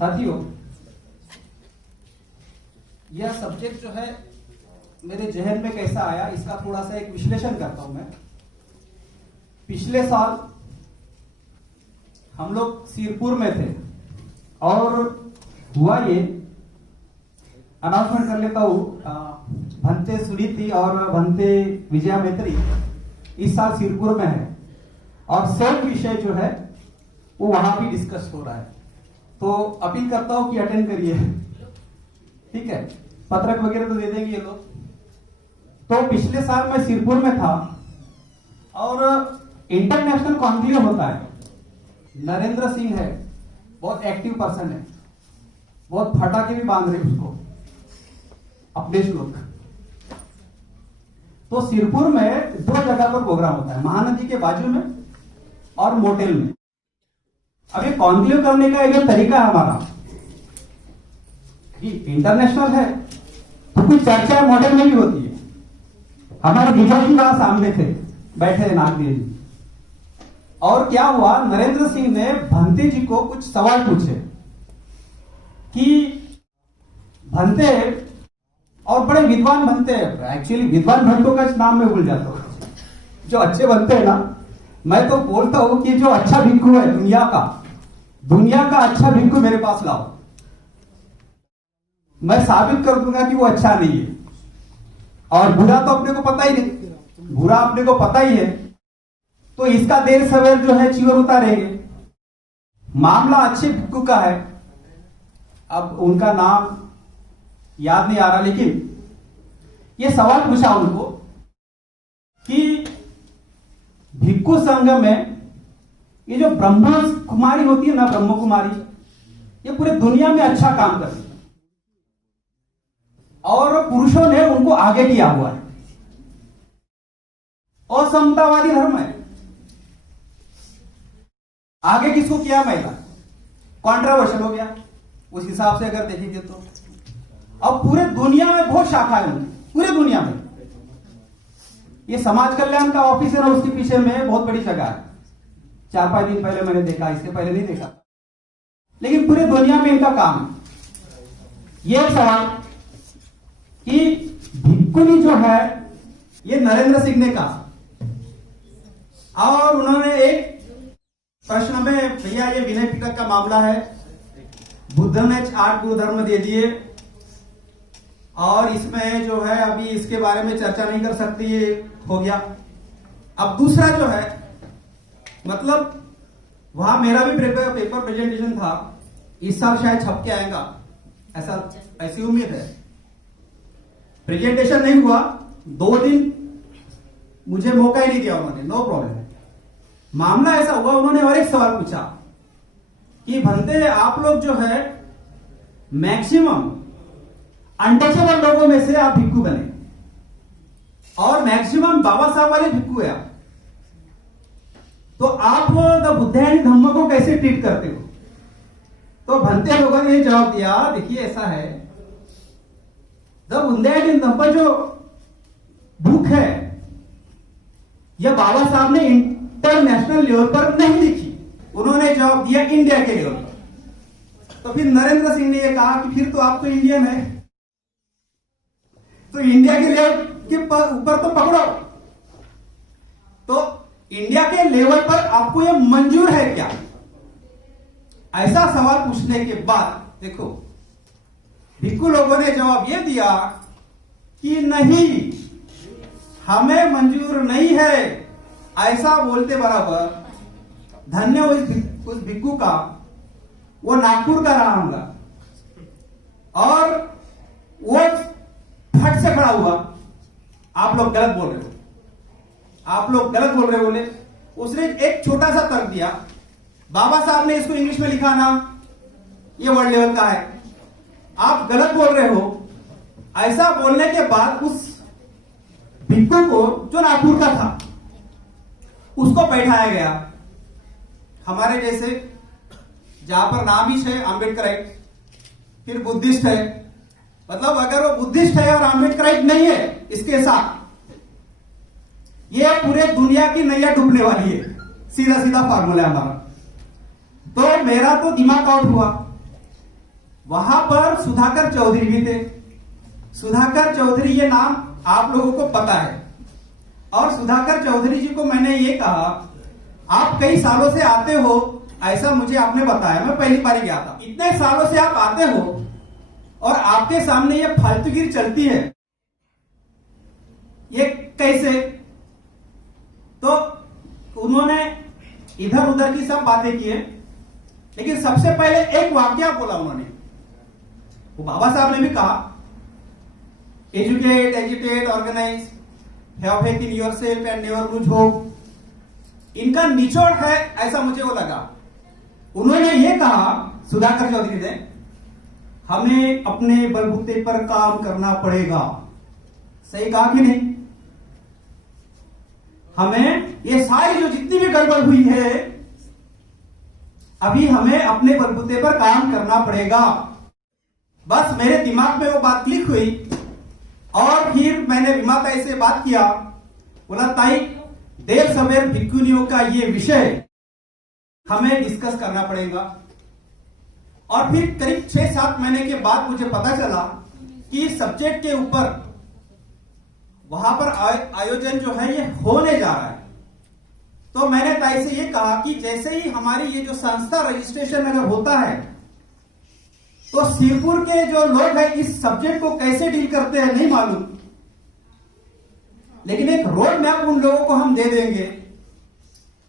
साथियों, यह सब्जेक्ट जो है मेरे जहन में कैसा आया, इसका थोड़ा सा एक विश्लेषण करता हूं मैं। पिछले साल हम लोग सिरपुर में थे और हुआ ये, अनाउंसमेंट कर लेता हूं, भंते सुनीति और भंते विजया मैत्री इस साल सिरपुर में है और सेम विषय जो है वो वहां भी डिस्कस हो रहा है। तो अपील करता हूं कि अटेंड करिए, ठीक है। पत्रक वगैरह तो दे देंगे ये लोग। तो पिछले साल मैं सिरपुर में था और इंटरनेशनल कॉन्क्लेव होता है। नरेंद्र सिंह है, बहुत एक्टिव पर्सन है, बहुत फटाके भी बांध रहे उसको अपने श्लोक। तो सिरपुर में दो जगह पर प्रोग्राम होता है, महानदी के बाजू में और मोटेल में। अब ये कॉन्क्लेव करने का जो तरीका है हमारा, ये इंटरनेशनल है तो कुछ चर्चा मॉडल में भी होती है। हमारे विजय जी वहां सामने थे, बैठे नागदेव जी। और क्या हुआ, नरेंद्र सिंह ने भंते जी को कुछ सवाल पूछे कि भंते, और बड़े विद्वान बनते हैं, एक्चुअली विद्वान भंतों का नाम मैं भूल जाता हूं, जो अच्छे बनते हैं ना, मैं तो बोलता हूं कि जो अच्छा भिक्खु है दुनिया का अच्छा भिक्खु मेरे पास लाओ, मैं साबित कर दूंगा कि वो अच्छा नहीं है। और बुरा तो अपने को पता ही नहीं, बुरा अपने को पता ही है, तो इसका देर सवेर जो है चिवर उतारेंगे। मामला अच्छे भिक्खु का है, अब उनका नाम याद नहीं आ रहा, लेकिन ये सवाल पूछा उनको कि भिक्खु संघ में ये जो ब्रह्म कुमारी होती है ना, ब्रह्म कुमारी, ये पूरे दुनिया में अच्छा काम करती है और पुरुषों ने उनको आगे किया हुआ है। असमतावादी धर्म है, आगे किसको किया? महिला। कॉन्ट्रावर्शियल हो गया उस हिसाब से अगर देखेंगे तो। अब पूरे दुनिया में बहुत शाखा है उनकी, पूरे दुनिया में। ये समाज कल्याण का ऑफिस है ना, उसके पीछे में बहुत बड़ी जगह है। 4-5 दिन पहले मैंने देखा, इससे पहले नहीं देखा, लेकिन पूरे दुनिया में इनका काम है। ये सवाल कि भिक्खुनी जो है, ये नरेंद्र सिंह ने कहा और उन्होंने एक प्रश्न में, भैया ये विनय पिटक का मामला है, बुद्ध ने 8 गुरु धर्म दे दिए और इसमें जो है अभी इसके बारे में चर्चा नहीं कर सकती, ये हो गया। अब दूसरा जो है, मतलब वहां मेरा भी पेपर प्रेजेंटेशन था, इस साल शायद छप के आएगा, ऐसी उम्मीद है। प्रेजेंटेशन नहीं हुआ, 2 दिन मुझे मौका ही नहीं दिया उन्होंने, नो प्रॉब्लम। मामला ऐसा हुआ, उन्होंने और एक सवाल पूछा कि भंते आप लोग जो है मैक्सिमम अनटचेबल लोगों में से आप भिक्खु बने और मैक्सिमम बाबा साहब वाले भिक्खु है आप, तो आप द बुद्ध एंड धम्म को कैसे ट्रीट करते हो? तो भंते लोगों ने जवाब दिया, देखिए ऐसा है, द बुद्ध एंड धम्म जो बुक है, यह बाबा साहब ने इंटरनेशनल लेवल पर नहीं लिखी। उन्होंने जवाब दिया इंडिया के लेवल पर। तो फिर नरेंद्र सिंह ने यह कहा कि फिर तो आप तो इंडियन है, तो इंडिया के लेवल के ऊपर तो पकड़ो। तो इंडिया के लेवल पर आपको यह मंजूर है क्या? ऐसा सवाल पूछने के बाद देखो, भिक्खु लोगों ने जवाब यह दिया कि नहीं, हमें मंजूर नहीं है। ऐसा बोलते बराबर धन्य उस भिक्खु का, वो नागपुर का रहा होगा और वो फट से खड़ा हुआ, आप लोग गलत बोल रहे हो, आप लोग गलत बोल रहे हो बोले। उसने एक छोटा सा तर्क दिया, बाबा साहब ने इसको इंग्लिश में लिखा ना, ये वर्ल्ड लेवल का है, आप गलत बोल रहे हो। ऐसा बोलने के बाद उस भिक्खु को, जो नागपुर का था, उसको बैठाया गया। हमारे जैसे जहां पर नाम ही है अम्बेडकराइट, फिर बुद्धिस्ट है, मतलब अगर वो बुद्धिस्ट है और अम्बेडकराइट नहीं है इसके साथ, ये पूरे दुनिया की नैया डूबने वाली है। सीधा सीधा फार्मूला है हमारा। तो मेरा तो दिमाग आउट हुआ वहां पर सुधाकर चौधरी भी थे। सुधाकर चौधरी ये नाम आप लोगों को पता है। और सुधाकर चौधरी जी को मैंने ये कहा, आप कई सालों से आते हो, ऐसा मुझे आपने बताया, मैं पहली बार गया था। इतने सालों से आप आते हो और आपके सामने ये फालतूगिरी चलती है, ये कैसे? तो उन्होंने इधर उधर की सब बातें की है, लेकिन सबसे पहले एक वाक्य बोला उन्होंने। वो बाबा साहब ने भी कहा, educate, educate, organise, have faith in yourself and never lose hope. इनका निचोड़ है, ऐसा मुझे वो लगा। उन्होंने ये कहा, सुधाकर चौधरी ने, हमें अपने बलबूते पर काम करना पड़ेगा। सही कहा कि नहीं? हमें ये सारी जो जितनी भी गड़बड़ हुई है, अभी हमें अपने बलबूते पर काम करना पड़ेगा। बस मेरे दिमाग में वो बात क्लिक हुई और फिर मैंने विमा ताई से बात किया। बोला, ताई, देर सवेर भिक्खुनियों का ये विषय हमें डिस्कस करना पड़ेगा। और फिर करीब 6-7 महीने के बाद मुझे पता चला कि इस सब्जेक्ट के ऊपर वहां पर आयोजन जो है ये होने जा रहा है। तो मैंने ताई से ये कहा कि जैसे ही हमारी ये जो संस्था रजिस्ट्रेशन अगर होता है, तो सिरपुर के जो लोग हैं इस सब्जेक्ट को कैसे डील करते हैं नहीं मालूम, लेकिन एक रोड मैप उन लोगों को हम दे देंगे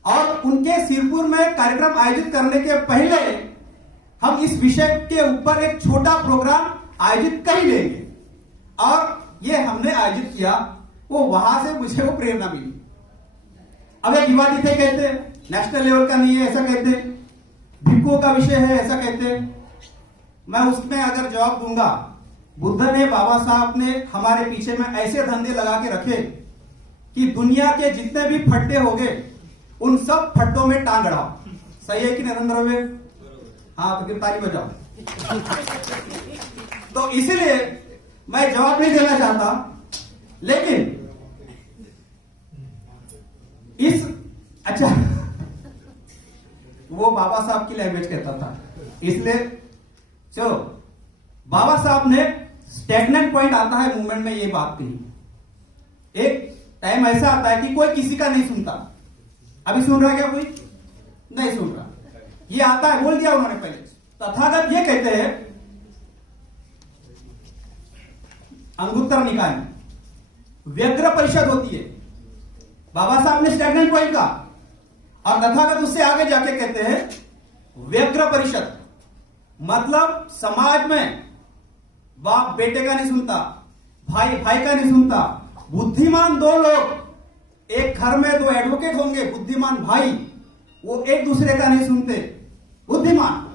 और उनके सिरपुर में कार्यक्रम आयोजित करने के पहले हम इस विषय के ऊपर एक छोटा प्रोग्राम आयोजित कर ही लेंगे। और ये हमने आयोजित किया, वो वहां से मुझे वो प्रेरणा मिली। अब एक विवादित है कहते, नेशनल लेवल का नहीं है ऐसा कहते, भिक्खुओं का विषय है ऐसा कहते। मैं उसमें अगर जवाब दूंगा, बुद्ध ने, बाबा साहब ने हमारे पीछे में ऐसे धंधे लगा के रखे कि दुनिया के जितने भी फट्टे हो गए उन सब फट्टों में टांग अड़ाओ। सही है कि नरेंद्र भाई? हाँ, तो फिर ताली बजाओ। तो इसीलिए मैं जवाब नहीं देना चाहता, लेकिन अच्छा, वो बाबा साहब की लैंग्वेज कहता था, इसलिए चलो, बाबा साहब ने स्टैग्नेंट पॉइंट आता है मूवमेंट में ये बात कही। एक टाइम ऐसा आता है कि कोई किसी का नहीं सुनता। अभी सुन रहा क्या कोई? नहीं सुन रहा। ये आता है, बोल दिया उन्होंने पहले। तथागत ये कहते हैं अंगुत्तर निकाय में व्यग्र परिषद होती है, बाबा साहब ने स्टैग्नेंट पॉइंट का, और तथागत उससे आगे जाके कहते हैं व्यग्र परिषद। मतलब समाज में बाप बेटे का नहीं सुनता, भाई भाई का नहीं सुनता। बुद्धिमान दो लोग, एक घर में 2 एडवोकेट होंगे, बुद्धिमान भाई, वो एक दूसरे का नहीं सुनते। बुद्धिमान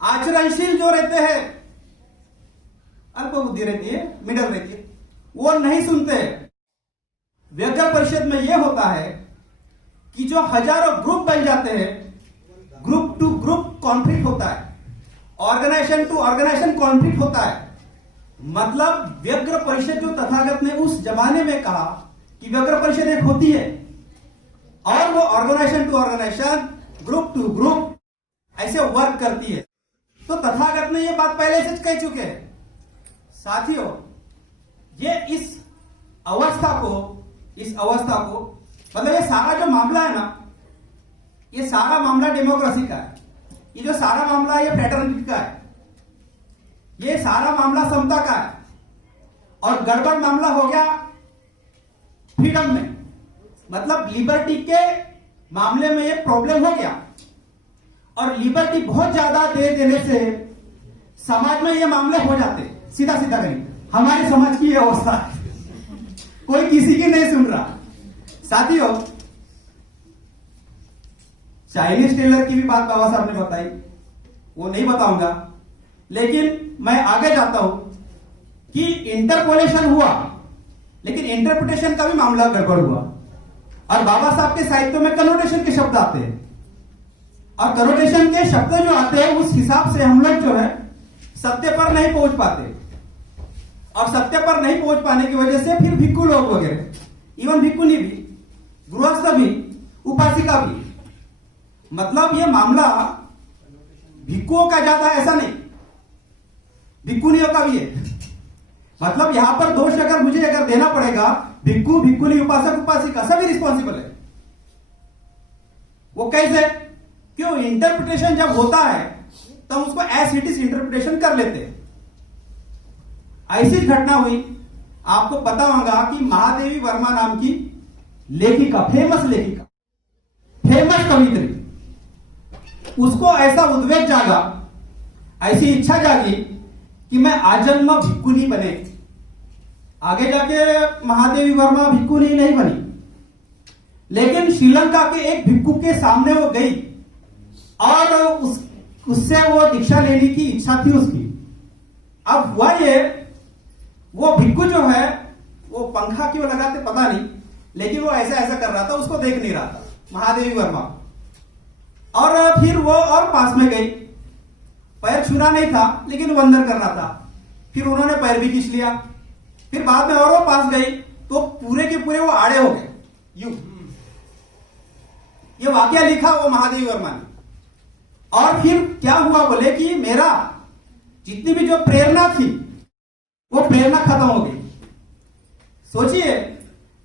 आचरणशील जो रहते हैं, अल्प बुद्धि रहती है, मिडल रहती है, वो नहीं सुनते। व्यग्र परिषद में यह होता है कि जो हजारों ग्रुप बन जाते हैं, ग्रुप टू ग्रुप कॉन्फ्लिक्ट होता है, ऑर्गेनाइजेशन टू ऑर्गेनाइजेशन कॉन्फ्लिक्ट होता है। मतलब व्यग्र परिषद जो तथागत ने उस जमाने में कहा कि व्यग्र परिषद एक होती है, और वो organisation to organisation, group to group ऐसे वर्क करती है। तो तथागत ने ये बात पहले से कह चुके हैं। साथियों, ये इस अवस्था को मतलब ये सारा जो मामला है ना, ये सारा मामला डेमोक्रेसी का है। ये जो सारा मामला है ये फ्रेटर्निटी का है, ये सारा मामला समता का है। और गड़बड़ मामला हो गया फ्रीडम में, मतलब लिबर्टी के मामले में ये प्रॉब्लम हो गया। और लिबर्टी बहुत ज्यादा दे देने से समाज में ये मामले हो जाते। सीधा सीधा कहीं हमारे समाज की ये अवस्था है, कोई किसी की नहीं सुन रहा। साथियों, चाइनीज टेलर की भी बात बाबा साहब ने बताई, वो नहीं बताऊंगा, लेकिन मैं आगे जाता हूं कि इंटरपोलेशन हुआ, लेकिन इंटरप्रिटेशन का भी मामला गड़बड़ हुआ। और बाबा साहब के साहित्य में कनोटेशन के शब्द आते हैं, और कनोटेशन के शब्द जो आते हैं उस हिसाब से हम लोग जो है सत्य पर नहीं पहुंच पाते। और सत्य पर नहीं पहुंच पाने की वजह से फिर भिक्खु लोग वगैरह, इवन भिक्खुनी भी, गृहस्थ भी, उपासिका भी, मतलब ये मामला भिक्खुओं का ज्यादा ऐसा नहीं, भिक्खुनियों का भी है। मतलब यहां पर दोष अगर मुझे देना पड़ेगा, भिक्खु, भिक्खुनी, उपासक, उपासिका सभी रिस्पॉन्सिबल है। वो कैसे? क्यों? इंटरप्रिटेशन जब होता है तब उसको एज इट इज इंटरप्रिटेशन कर लेते हैं। ऐसी घटना हुई, आपको पता होगा कि महादेवी वर्मा नाम की लेखिका, फेमस लेखिका, फेमस कवित्री, उसको ऐसा उद्वेग जागा, ऐसी इच्छा जागी कि मैं आजन्म भिक्खुनी बने। आगे जाके महादेवी वर्मा भिक्खुनी नहीं बनी, लेकिन श्रीलंका के एक भिक्खु के सामने वो गई और उससे वो दीक्षा लेने की इच्छा थी उसकी। अब हुआ ये, वो भिक्खु जो है वो पंखा क्यों लगाते पता नहीं, लेकिन वो ऐसा ऐसा कर रहा था, उसको देख नहीं रहा था महादेवी वर्मा। और फिर वो और पास में गई, पैर छूना नहीं था लेकिन वंदन करना था। फिर उन्होंने पैर भी खींच लिया। फिर बाद में और वो पास गई तो पूरे के पूरे वो आड़े हो गए यूं। ये वाकया लिखा वो महादेवी वर्मा ने। और फिर क्या हुआ बोले कि मेरा जितनी भी जो प्रेरणा थी वो प्रेरणा खत्म हो गई। सोचिए,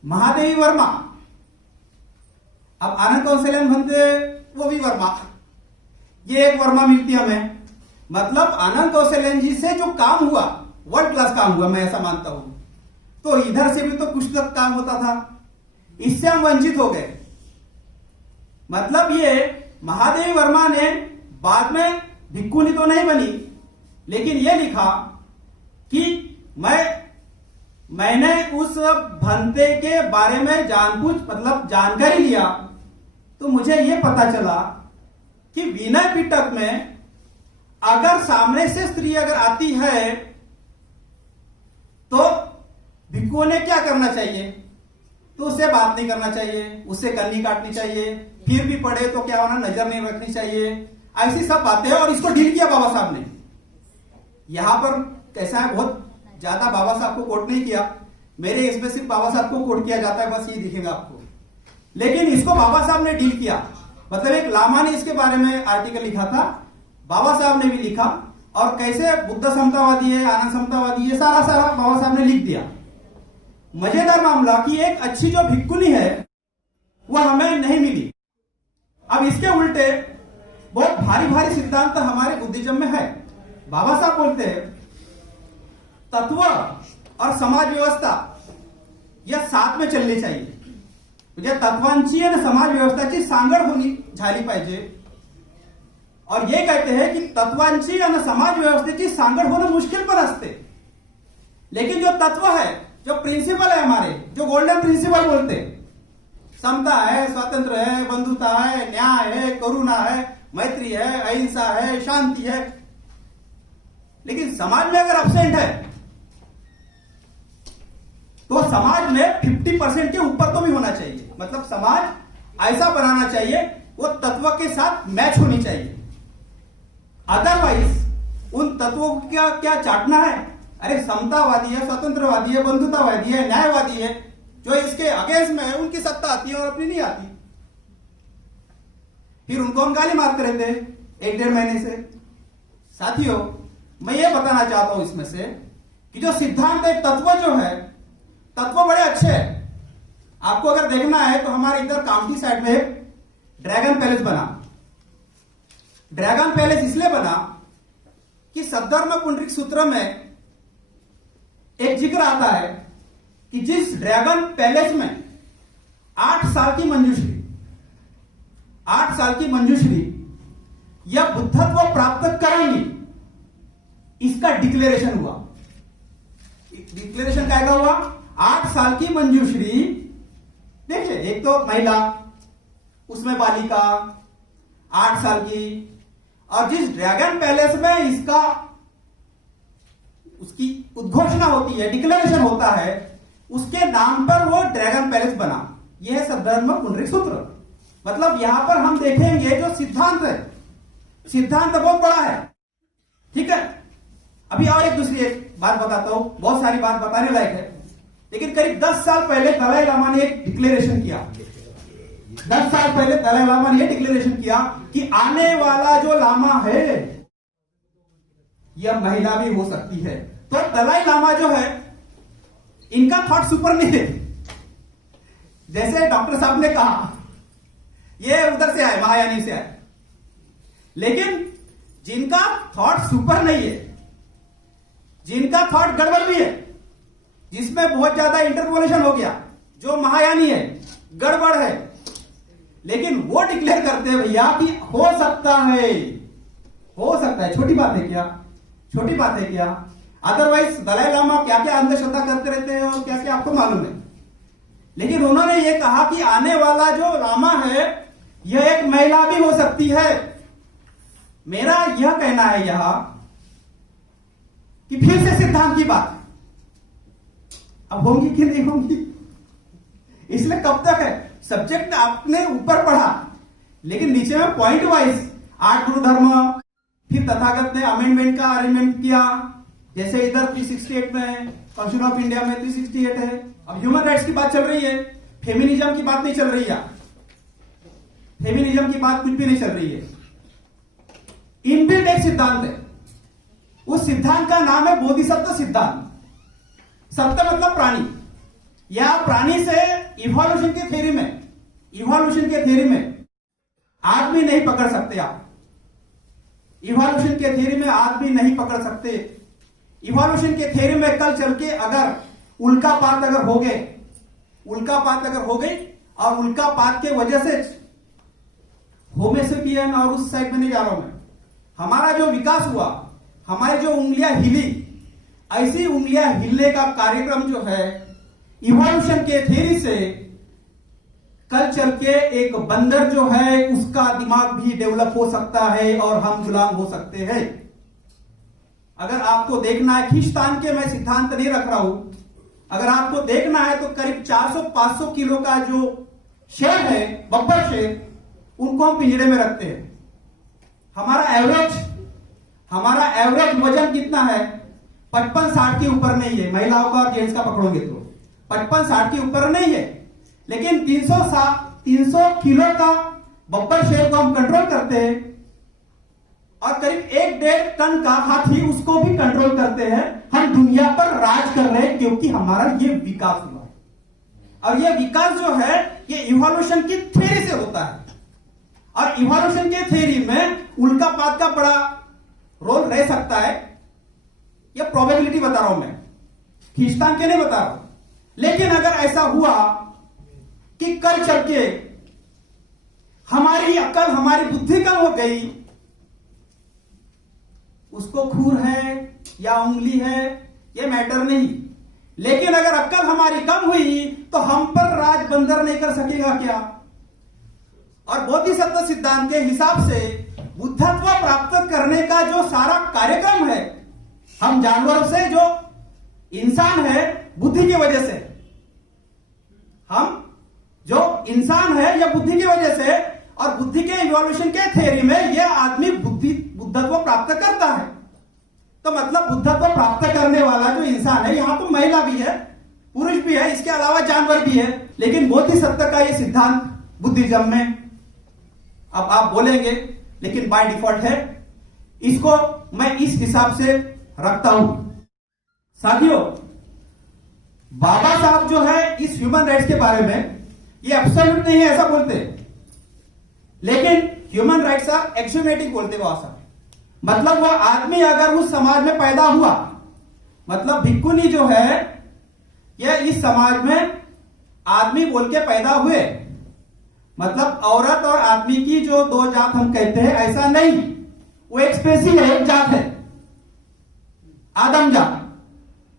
महादेवी वर्मा, अब आनंद कौशल्यान बनते वो भी वर्मा, ये एक वर्मा मिलती हमें। मतलब आनंद कौशल्यान जी से जो काम हुआ वर्ल्ड क्लास काम हुआ, मैं ऐसा मानता हूं। तो इधर से भी तो कुछ तक काम होता था, इससे हम वंचित हो गए। मतलब ये महादेवी वर्मा ने बाद में भिक्खुनी तो नहीं बनी, लेकिन ये लिखा कि मैंने उस भंते के बारे में जानकारी लिया तो मुझे ये पता चला कि विनय पिटक में अगर सामने से स्त्री अगर आती है तो भिक्खुओं ने क्या करना चाहिए? तो उससे बात नहीं करना चाहिए, उससे कन्नी काटनी चाहिए, फिर भी पड़े तो क्या होना, नजर नहीं रखनी चाहिए, ऐसी सब बातें। और इसको डील किया बाबा साहब ने। यहां पर कैसा है, बहुत ज्यादा बाबा साहब को कोट नहीं किया, मेरे इसमें सिर्फ बाबा साहब को कोट किया जाता है, बस ये दिखेगा आपको। लेकिन इसको बाबा साहब ने डील किया। मतलब एक लामा ने इसके बारे में आर्टिकल लिखा था, बाबा साहब ने भी लिखा, और कैसे बुद्ध समतावादी है, आनंद समतावादी, ये सारा बाबा साहब ने लिख दिया। मजेदार मामला कि एक अच्छी जो भिक्खुनी है वह हमें नहीं मिली। अब इसके उल्टे बहुत भारी भारी सिद्धांत हमारे बुद्धिज्म में है। बाबा साहब बोलते हैं तत्व और समाज व्यवस्था या साथ में चलनी चाहिए, म्हणजे तत्वांची आणि समाज व्यवस्थाची सांगड होणी झाली पाहिजे। और ये कहते हैं कि तत्वांची आणि समाज व्यवस्थेची सांगड होणं मुश्किल पण असते, लेकिन जो तत्व है, जो प्रिंसिपल है हमारे, जो गोल्डन प्रिंसिपल बोलते, समता है, स्वातंत्र है, बंधुता है, न्याय है, करुणा है, मैत्री है, अहिंसा है, शांति है, लेकिन समाज में अगर एब्सेंट है तो समाज में 50% के ऊपर तो भी होना चाहिए। मतलब समाज ऐसा बनाना चाहिए वो तत्व के साथ मैच होनी चाहिए। अदरवाइज उन तत्वों का क्या चाटना है? अरे समतावादी है, स्वतंत्रवादी है, बंधुतावादी है, न्यायवादी है, जो इसके अगेंस्ट में है उनकी सत्ता आती है और अपनी नहीं आती। फिर उनको हम गाली मारते रहते हैं 1-1.5 महीने से। साथियों, मैं ये बताना चाहता हूं इसमें से कि जो सिद्धांत है, तत्व जो है, तत्व बड़े अच्छे हैं। आपको अगर देखना है तो हमारे इधर कामठी साइड में ड्रैगन पैलेस बना। ड्रैगन पैलेस इसलिए बना कि सद्धर्म पुंडरीक सूत्र में एक जिक्र आता है कि जिस ड्रैगन पैलेस में 8 साल की मंजूश्री, 8 साल की मंजूश्री या बुद्धत्व प्राप्त करेंगी, इसका डिक्लेरेशन हुआ। डिक्लेरेशन क्या हुआ? 8 साल की मंजूश्री। देखिए, एक तो महिला, उसमें बालिका 8 साल की, और जिस ड्रैगन पैलेस में इसका उसकी उद्घोषणा होती है, डिक्लेरेशन होता है, उसके नाम पर वो ड्रैगन पैलेस बना। यह है सद्धर्म पुंडरीक सूत्र। मतलब यहां पर हम देखेंगे जो सिद्धांत है, सिद्धांत बहुत बड़ा है। ठीक है, अभी और एक दूसरी एक बात बताता हूं, बहुत सारी बात बताने लायक है, लेकिन करीब 10 साल पहले दलाई लामा ने एक डिक्लेरेशन किया। 10 साल पहले दलाई लामा ने डिक्लेरेशन किया कि आने वाला जो लामा है यह महिला भी हो सकती है। तो दलाई लामा जो है, इनका थॉट सुपर नहीं है। जैसे डॉक्टर साहब ने कहा, ये उधर से आए, महायानी से आए, लेकिन जिनका थॉट सुपर नहीं है, जिनका थॉट गड़बड़ भी है, जिसमें बहुत ज्यादा इंटरपोलेशन हो गया, जो महायानी है, गड़बड़ है, लेकिन वो डिक्लेयर करते हैं भैया कि हो सकता है, हो सकता है। छोटी बात है क्या? छोटी बात है क्या? अदरवाइज दलाई लामा क्या क्या अंधश्रद्धा करते रहते हैं और क्या क्या आपको मालूम है। लेकिन उन्होंने ये कहा कि आने वाला जो लामा है, यह एक महिला भी हो सकती है। मेरा यह कहना है यहां कि फिर से सिद्धांत की बात अब होंगी कि नहीं होंगी, इसलिए कब तक है, सब्जेक्ट आपने ऊपर पढ़ा, लेकिन नीचे में पॉइंट वाइज 8 गुरु धर्म, फिर तथागत ने अमेंडमेंट का अरेंजमेंट किया, जैसे इधर 368 में, कॉन्स्टिट्यूशन ऑफ इंडिया में 368 है। अब ह्यूमन राइट्स की बात चल रही है, फेमिनिज्म की बात नहीं चल रही है, फेमिनिज्म की बात कुछ भी नहीं चल रही है। इनबिल्ट एक सिद्धांत है, उस सिद्धांत का नाम है बोधिसत्व सिद्धांत। सत्य मतलब प्राणी, या प्राणी से इवोल्यूशन के थ्योरी में, इवोल्यूशन के थ्योरी में आदमी नहीं पकड़ सकते आप, इवोल्यूशन के थ्योरी में आदमी नहीं पकड़ सकते। इवोल्यूशन के थ्योरी में कल चल के अगर उल्कापात अगर हो गए, उल्कापात अगर हो गई, और उल्कापात के वजह से होमोसेपियन और उस साइड में नहीं जा रहा हूं मैं, हमारा जो विकास हुआ, हमारी जो उंगलियां हिली, ऐसी उंगलियां हिलने का कार्यक्रम जो है इवोल्यूशन के थ्योरी से, कल चल के एक बंदर जो है उसका दिमाग भी डेवलप हो सकता है और हम गुलाम हो सकते हैं। अगर आपको देखना है, खींचतान के मैं सिद्धांत नहीं रख रहा हूं, अगर आपको देखना है तो करीब 400-500 किलो का जो शेर है, बब्बर शेर, उनको हम पिंजरे में रखते हैं। हमारा एवरेज वजन कितना है? 55-60 के ऊपर नहीं है। महिलाओं का और जेंट्स का पकड़ोगे तो 55-60 के ऊपर नहीं है, लेकिन 300 किलो का बब्बर शेर को हम कंट्रोल करते हैं, और करीब 1-1.5 टन का हाथी उसको भी कंट्रोल करते हैं। हम दुनिया पर राज कर रहे हैं क्योंकि हमारा ये विकास हुआ है। और ये विकास जो है ये इवोल्यूशन की थ्योरी से होता है, और इवोल्यूशन के थ्योरी में उल्कापात का बड़ा रोल रह सकता है। ये प्रोबेबिलिटी बता रहा हूं मैं, खींचतान के नहीं बता रहा हूं। लेकिन अगर ऐसा हुआ कि कल चल के हमारी अकल, हमारी बुद्धि कम हो गई, उसको खूर है या उंगली है ये मैटर नहीं, लेकिन अगर अक्ल हमारी कम हुई तो हम पर राज बंदर नहीं कर सकेगा क्या? और बोधिसत्व सिद्धांत के हिसाब से बुद्धत्व प्राप्त करने का जो सारा कार्यक्रम है, हम जानवरों से, जो इंसान है बुद्धि की वजह से, हम जो इंसान है या बुद्धि की वजह से, और बुद्धि के इवोल्यूशन के थ्योरी में यह आदमी बुद्धत्व प्राप्त करता है। तो मतलब बुद्धत्व प्राप्त करने वाला जो इंसान है, यहां तो महिला भी है, पुरुष भी है, इसके अलावा जानवर भी है, लेकिन बोधिसत्व का यह सिद्धांत बुद्धिज्म में, अब आप बोलेंगे लेकिन बाय डिफॉल्ट है, इसको मैं इस हिसाब से रखता हूं। साथियों, बाबा साहब जो है इस ह्यूमन राइट्स के बारे में ये एब्सोल्यूट नहीं है ऐसा बोलते, लेकिन ह्यूमन राइट्स आर एक्सियोमेटिक बोलते बाबा साहब। मतलब वह आदमी अगर उस समाज में पैदा हुआ, मतलब भिक्खुनी जो है यह इस समाज में आदमी बोल के पैदा हुए, मतलब औरत और आदमी की जो दो जात हम कहते हैं, ऐसा नहीं, वो एक स्पेसी है, एक जात है, आदम जात।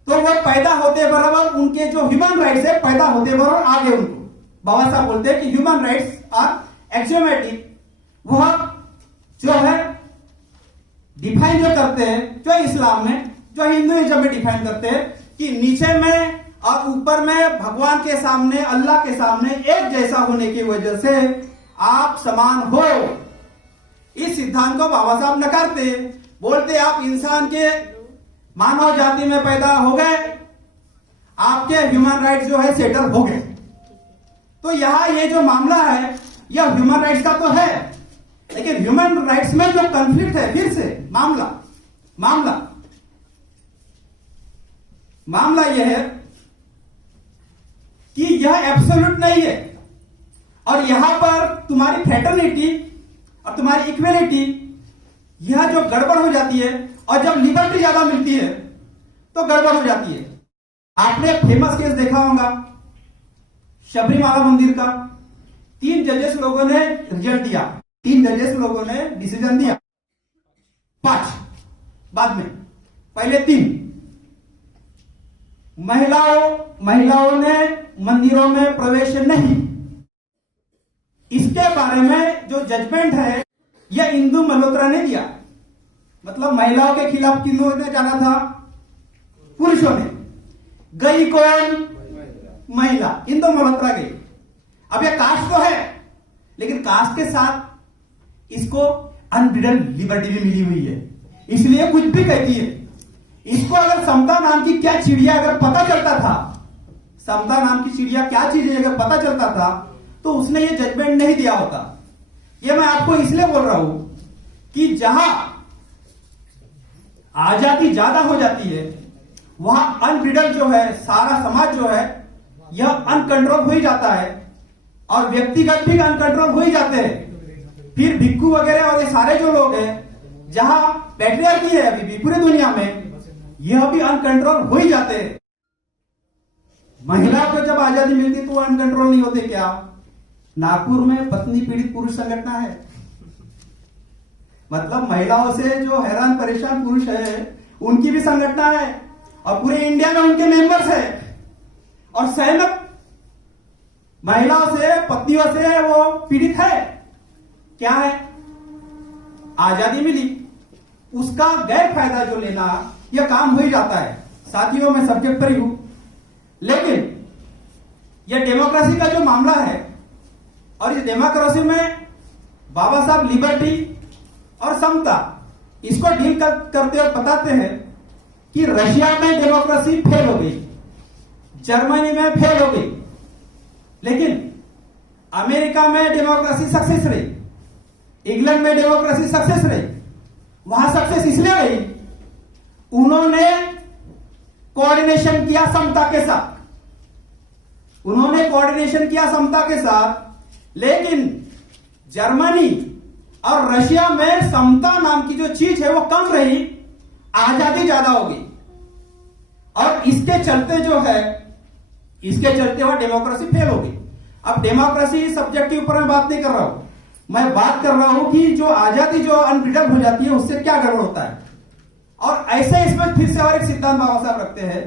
तो वो पैदा होते बराबर उनके जो ह्यूमन राइट्स है, पैदा होते बराबर आगे उनको बाबा साहब बोलते हैं कि ह्यूमन राइट्स आर एक्सियोमेटिक। वह जो है डिफाइन जो करते हैं, जो इस्लाम में, जो हिंदुइज्म में डिफाइन करते हैं कि नीचे में और ऊपर में भगवान के सामने, अल्लाह के सामने एक जैसा होने की वजह से आप समान हो। इस सिद्धांत को बाबा साहब नकारते, बोलते आप इंसान के मानव जाति में पैदा हो गए, आपके ह्यूमन राइट्स जो है सेटल हो गए। तो यहां ये जो मामला है यह ह्यूमन राइट्स का तो है, लेकिन ह्यूमन राइट्स में जो कॉन्फ्लिक्ट है, फिर से मामला यह है कि यह एब्सोल्यूट नहीं है और यहां पर तुम्हारी फ्रेटर्निटी और तुम्हारी इक्वेलिटी यह जो गड़बड़ हो जाती है और जब लिबर्टी ज्यादा मिलती है तो गड़बड़ हो जाती है। आपने फेमस केस देखा होगा शबरीमाला मंदिर का। 3 जजेस लोगों ने रिजल्ट दिया, 3 जजेस लोगों ने डिसीजन दिया, 5 बाद में, पहले 3 महिलाओं ने मंदिरों में प्रवेश नहीं। इसके बारे में जो जजमेंट है यह इंदु मल्होत्रा ने दिया। मतलब महिलाओं के खिलाफ किन्होंने जाना था? पुरुषों ने। गई कौन? महिला, इंदु मल्होत्रा गई। अब यह कास्ट तो है लेकिन कास्ट के साथ इसको अनब्रिडल्ड लिबर्टी भी मिली हुई है, इसलिए कुछ भी कहती है। इसको अगर समता नाम की क्या चिड़िया अगर पता चलता था, समता नाम की चिड़िया क्या चीज है अगर पता चलता था तो उसने ये जजमेंट नहीं दिया होता। ये मैं आपको इसलिए बोल रहा हूं कि जहां आजादी ज्यादा हो जाती है वहां अनब्रिडल जो है सारा समाज जो है यह अनकंट्रोल हो ही जाता है और व्यक्तिगत भी अनकंट्रोल हो ही जाते हैं। फिर भिक्खू वगैरह और ये सारे जो लोग हैं जहां पैट्रियार्की है अभी भी पूरी दुनिया में, यह भी अनकंट्रोल हो ही जाते हैं। महिला को जब आजादी मिलती तो अनकंट्रोल नहीं होते क्या? नागपुर में पत्नी पीड़ित पुरुष संगठन है, मतलब महिलाओं से जो हैरान परेशान पुरुष है उनकी भी संगठन है और पूरे इंडिया में उनके मेंबर्स है और सहमत महिलाओं से पत्नियों से वो पीड़ित है। क्या है? आजादी मिली, उसका गैर फायदा जो लेना यह काम हो ही जाता है। साथियों मैं सब्जेक्ट पर ही हूं, लेकिन यह डेमोक्रेसी का जो मामला है और इस डेमोक्रेसी में बाबा साहब लिबर्टी और समता इसको डील करते हुए बताते हैं कि रशिया में डेमोक्रेसी फेल हो गई, जर्मनी में फेल हो गई, लेकिन अमेरिका में डेमोक्रेसी सक्सेस रही, इंग्लैंड में डेमोक्रेसी सक्सेस रही। वहां सक्सेस इसलिए रही उन्होंने कोऑर्डिनेशन किया समता के साथ, उन्होंने कोऑर्डिनेशन किया समता के साथ। लेकिन जर्मनी और रशिया में समता नाम की जो चीज है वो कम रही, आजादी ज्यादा हो गई और इसके चलते जो है इसके चलते वह डेमोक्रेसी फेल हो गई। अब डेमोक्रेसी सब्जेक्ट के ऊपर मैं बात नहीं कर रहा हूं, मैं बात कर रहा हूं कि जो आजादी जो अनब्रिडल हो जाती है उससे क्या गड़बड़ होता है। और ऐसे इसमें फिर से और एक सिद्धांत बाबा साहब रखते हैं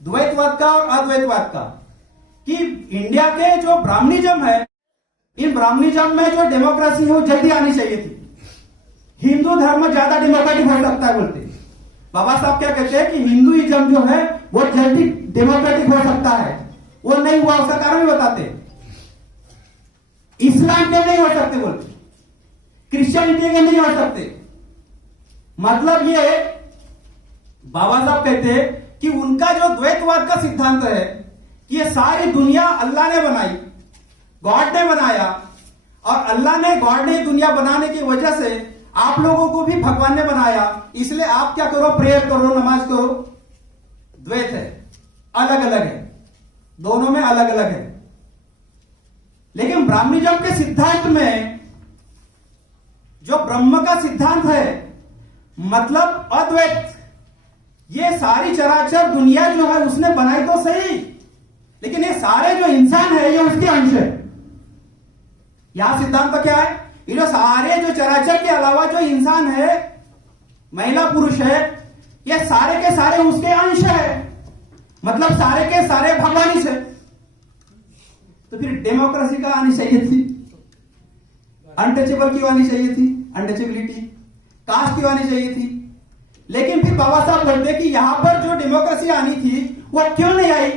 द्वैतवाद का और अद्वैतवाद का, कि इंडिया के जो ब्राह्मणिज्म है, इन ब्राह्मणिज्म में जो डेमोक्रेसी है वो जल्दी आनी चाहिए थी। हिंदू धर्म ज्यादा डेमोक्रेटिक हो सकता है बोलते बाबा साहब। क्या कहते हैं कि हिंदुइज्म जो है वो जल्दी डेमोक्रेटिक हो सकता है, वो नहीं हुआ, उसका कारण भी बताते। इस्लाम के नहीं हो सकते बोलते, क्रिश्चियनिटी के नहीं हो सकते। मतलब ये बाबा साहब कहते हैं कि उनका जो द्वैतवाद का सिद्धांत है कि ये सारी दुनिया अल्लाह ने बनाई, गॉड ने बनाया और अल्लाह ने गॉड ने दुनिया बनाने की वजह से आप लोगों को भी भगवान ने बनाया, इसलिए आप क्या करो, प्रेयर करो, नमाज करो। द्वैत है, अलग अलग है, दोनों में अलग अलग है। लेकिन ब्राह्मणिज्म के सिद्धांत में जो ब्रह्म का सिद्धांत है, मतलब अद्वैत, ये सारी चराचर दुनिया जो है उसने बनाई तो सही, लेकिन ये सारे जो इंसान है ये उसके अंश है। यहां सिद्धांत क्या है? ये जो सारे जो चराचर के अलावा जो इंसान है, महिला पुरुष है, ये सारे के सारे उसके अंश है, मतलब सारे के सारे भगवान से। तो फिर डेमोक्रेसी का आनी चाहिए थी, अनटचेबल की आनी चाहिए थी, अनटचेबिलिटी, कास्ट की आनी चाहिए थी। लेकिन फिर बाबा साहब बोलते कि यहां पर जो डेमोक्रेसी आनी थी वो क्यों नहीं आई?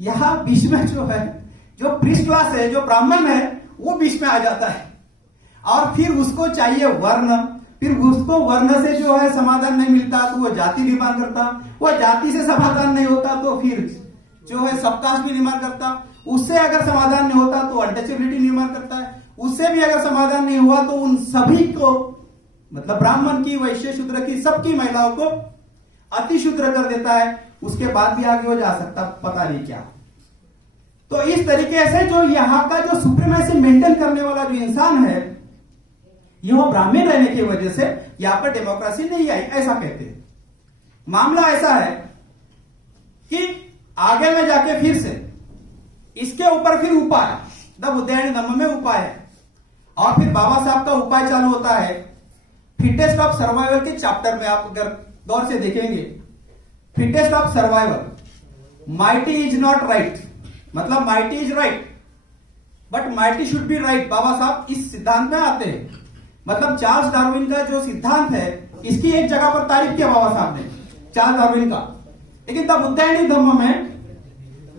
यहां बीच में जो है, जो प्रीस्ट क्लास है, जो ब्राह्मण है, वो बीच में आ जाता है और फिर उसको चाहिए वर्ण, फिर उसको वर्ण से जो है समाधान नहीं मिलता तो वो जाति निर्माण करता, वो जाति से समाधान नहीं होता तो फिर जो है सबकास्ट भी निर्माण करता, उससे अगर समाधान नहीं होता तो अनटचेबिलिटी निर्माण करता है, उससे भी अगर समाधान नहीं हुआ तो उन सभी को मतलब ब्राह्मण की, वैश्य, शूद्र की, सबकी महिलाओं को अति शूद्र कर देता है, उसके बाद भी आगे हो जा सकता, पता नहीं क्या। तो इस तरीके से जो यहाँ का जो सुप्रीमेसी मेंटेन करने वाला जो इंसान है, यह ब्राह्मण रहने की वजह से यहां पर डेमोक्रेसी नहीं आई, ऐसा कहते हैं। मामला ऐसा है कि आगे में जाके फिर से इसके ऊपर फिर उपाय, द बुद्धायन धम्म में उपाय है, और फिर बाबा साहब का उपाय चालू होता है फिटेस्ट ऑफ सर्वाइवल के चैप्टर में। आप अगर गौर से देखेंगे, fittest of survival, mighty is not right, मतलब mighty is right but mighty should be right. Baba Saheb इस सिद्धांत में आते हैं, मतलब चार्ल्स डार्विन का जो सिद्धांत है, इसकी एक जगह पर तारीफ किया बाबा साहब ने चार्ल्स डार्विन का, लेकिन द बुद्धायन धम्म में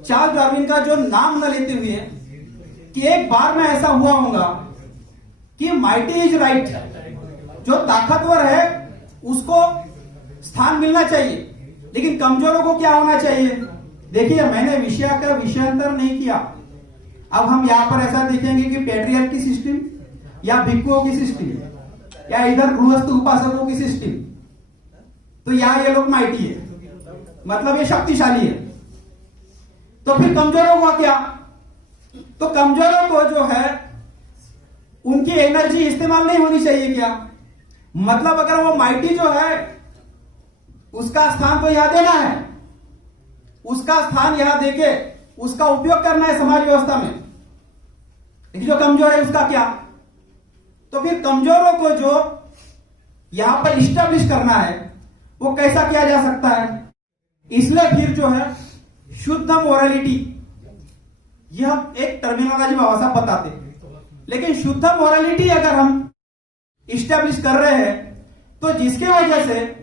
चार्ल्स डार्विन का जो नाम न लेते हुए कि एक बार में ऐसा हुआ होगा कि माइटी इज राइट, जो ताकतवर है उसको स्थान मिलना चाहिए, लेकिन कमजोरों को क्या होना चाहिए। देखिए, मैंने विषय का विषयांतर नहीं किया। अब हम यहां पर ऐसा देखेंगे कि पेट्रियर्क की सिस्टम या भिक्षुओं की सिस्टम या इधर गृहस्थ उपासकों की सिस्टम, तो यहां ये लोग माइटी है, मतलब ये शक्तिशाली है। तो फिर कमजोरों को क्या, तो कमजोरों को जो है उनकी एनर्जी इस्तेमाल नहीं होनी चाहिए क्या, मतलब अगर वो माइटी जो है उसका स्थान तो यहां देना है, उसका स्थान यहां देके उसका उपयोग करना है समाज व्यवस्था में, लेकिन जो कमजोर है उसका क्या। तो फिर कमजोरों को जो यहां पर इस्टेब्लिश करना है वो कैसा किया जा सकता है। इसलिए फिर जो है शुद्ध मोरालिटी, यह एक टर्मिनोलॉजी बाबा साहब बताते, लेकिन शुद्ध मोरालिटी अगर हम इस्टेब्लिश कर रहे हैं तो जिसके वजह से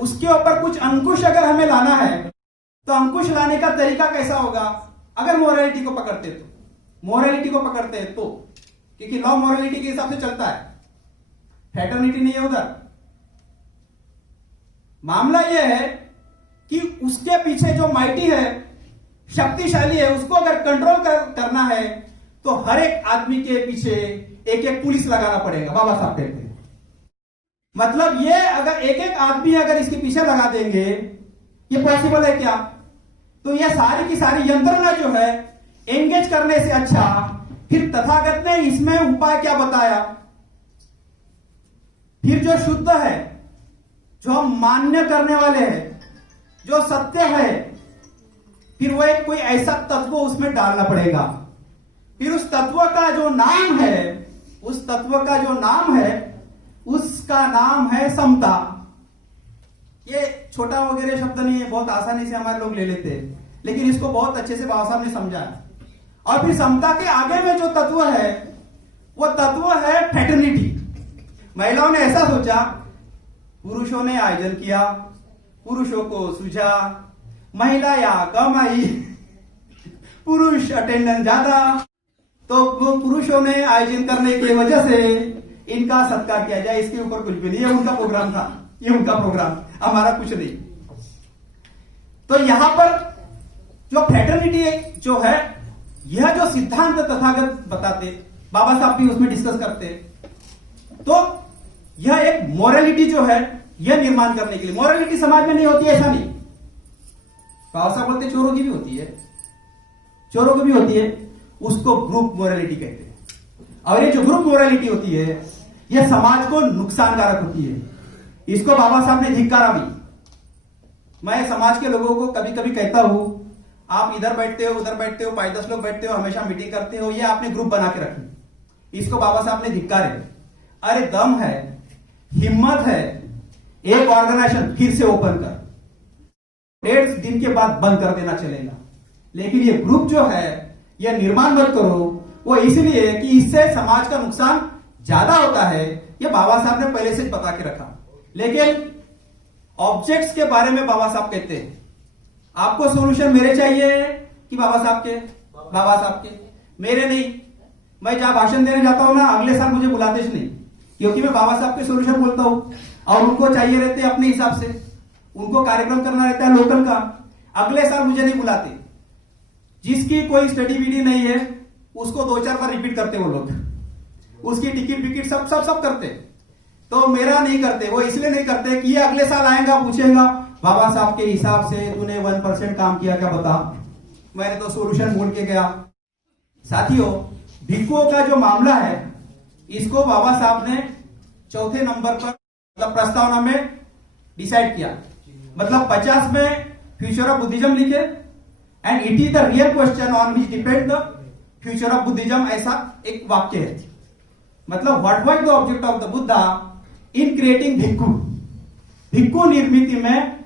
उसके ऊपर कुछ अंकुश अगर हमें लाना है, तो अंकुश लाने का तरीका कैसा होगा। अगर मोरालिटी को पकड़ते तो क्योंकि लॉ मोरालिटी के हिसाब से चलता है, फ्रेटर्निटी नहीं है उधर। मामला यह है कि उसके पीछे जो माइटी है, शक्तिशाली है, उसको अगर कंट्रोल करना है तो हर एक आदमी के पीछे एक एक पुलिस लगाना पड़ेगा, बाबा साहब कहते हैं। मतलब ये अगर एक एक आदमी अगर इसके पीछे लगा देंगे, ये पॉसिबल है क्या। तो ये सारी की सारी यंत्रणा जो है एंगेज करने से अच्छा फिर तथागत ने इसमें उपाय क्या बताया। फिर जो शुद्ध है, जो हम मान्य करने वाले हैं, जो सत्य है, फिर वो एक कोई ऐसा तत्व उसमें डालना पड़ेगा। फिर उस तत्व का जो नाम है, उसका नाम है समता। ये छोटा वगैरह शब्द नहीं है, बहुत आसानी से हमारे लोग ले लेते हैं, लेकिन इसको बहुत अच्छे से बाबा साहब ने समझाया। और फिर समता के आगे में जो तत्व है, वो तत्व है फ्रेटर्निटी। महिलाओं ने ऐसा सोचा, पुरुषों ने आयोजन किया, पुरुषों को सूझा, महिला यहां कम आई, पुरुष अटेंडेंस ज्यादा, तो पुरुषों ने आयोजन करने की वजह से इनका सत्कार किया जाए, इसके ऊपर कुछ भी नहीं, ये उनका प्रोग्राम था, ये उनका प्रोग्राम, हमारा कुछ नहीं। तो यहां पर जो फ्रेटर्निटी जो है, यह जो सिद्धांत तथागत बताते, बाबा साहब भी उसमें डिस्कस करते, तो यह एक मोरालिटी जो है यह निर्माण करने के लिए। मोरालिटी समाज में नहीं होती है ऐसा नहीं, बाबा साहब बोलते चोरों की भी होती है, चोरों की भी होती है, उसको ग्रुप मोरालिटी कहते हैं। और ये जो ग्रुप मोरालिटी होती है, यह समाज को नुकसानकारक होती है, इसको बाबा साहब ने धिक्कारा भी। मैं समाज के लोगों को कभी कभी कहता हूं, आप इधर बैठते हो, उधर बैठते हो, 5-10 लोग बैठते हो, हमेशा मीटिंग करते हो, ये आपने ग्रुप बना के रखे, इसको बाबा साहब ने धिक्कारे। अरे दम है, हिम्मत है, एक ऑर्गेनाइजेशन फिर से ओपन कर, 1.5 दिन के बाद बंद कर देना चलेगा, लेकिन ये ग्रुप जो है यह निर्माण मत करो। वो इसलिए कि इससे समाज का नुकसान ज्यादा होता है, ये बाबा साहब ने पहले से बता के रखा। लेकिन ऑब्जेक्ट्स के बारे में बाबा साहब कहते हैं, आपको सॉल्यूशन मेरे चाहिए कि बाबा साहब के? बाबा साहब के, मेरे नहीं। मैं जहां भाषण देने जाता हूं ना, अगले साल मुझे बुलाते नहीं, क्योंकि मैं बाबा साहब के सॉल्यूशन बोलता हूं, और उनको चाहिए रहते अपने हिसाब से, उनको कार्यक्रम करना रहता है लोकल का, अगले साल मुझे नहीं बुलाते। जिसकी कोई स्टडी विडी नहीं है उसको 2-4 बार रिपीट करते वो लोग, उसकी टिकट विकेट सब करते। तो मेरा नहीं करते, वो इसलिए नहीं करते कि ये अगले साल आएगा पूछेगा बाबा साहब के हिसाब से तूने 1% काम किया क्या बता, मैंने तो सॉल्यूशन ढूंढ के गया। साथियों, भिक्षुओं का जो मामला है इसको बाबा साहब ने चौथे नंबर पर मतलब प्रस्तावना में डिसाइड किया। मतलब 50 में फ्यूचर ऑफ बुद्धिज्म लिखे and it is the real question on which depend the future of Buddhism, ऐसा एक वाक्य है। मतलब what was the object of the Buddha in creating bhikkhu, भिक्खु निर्मिति में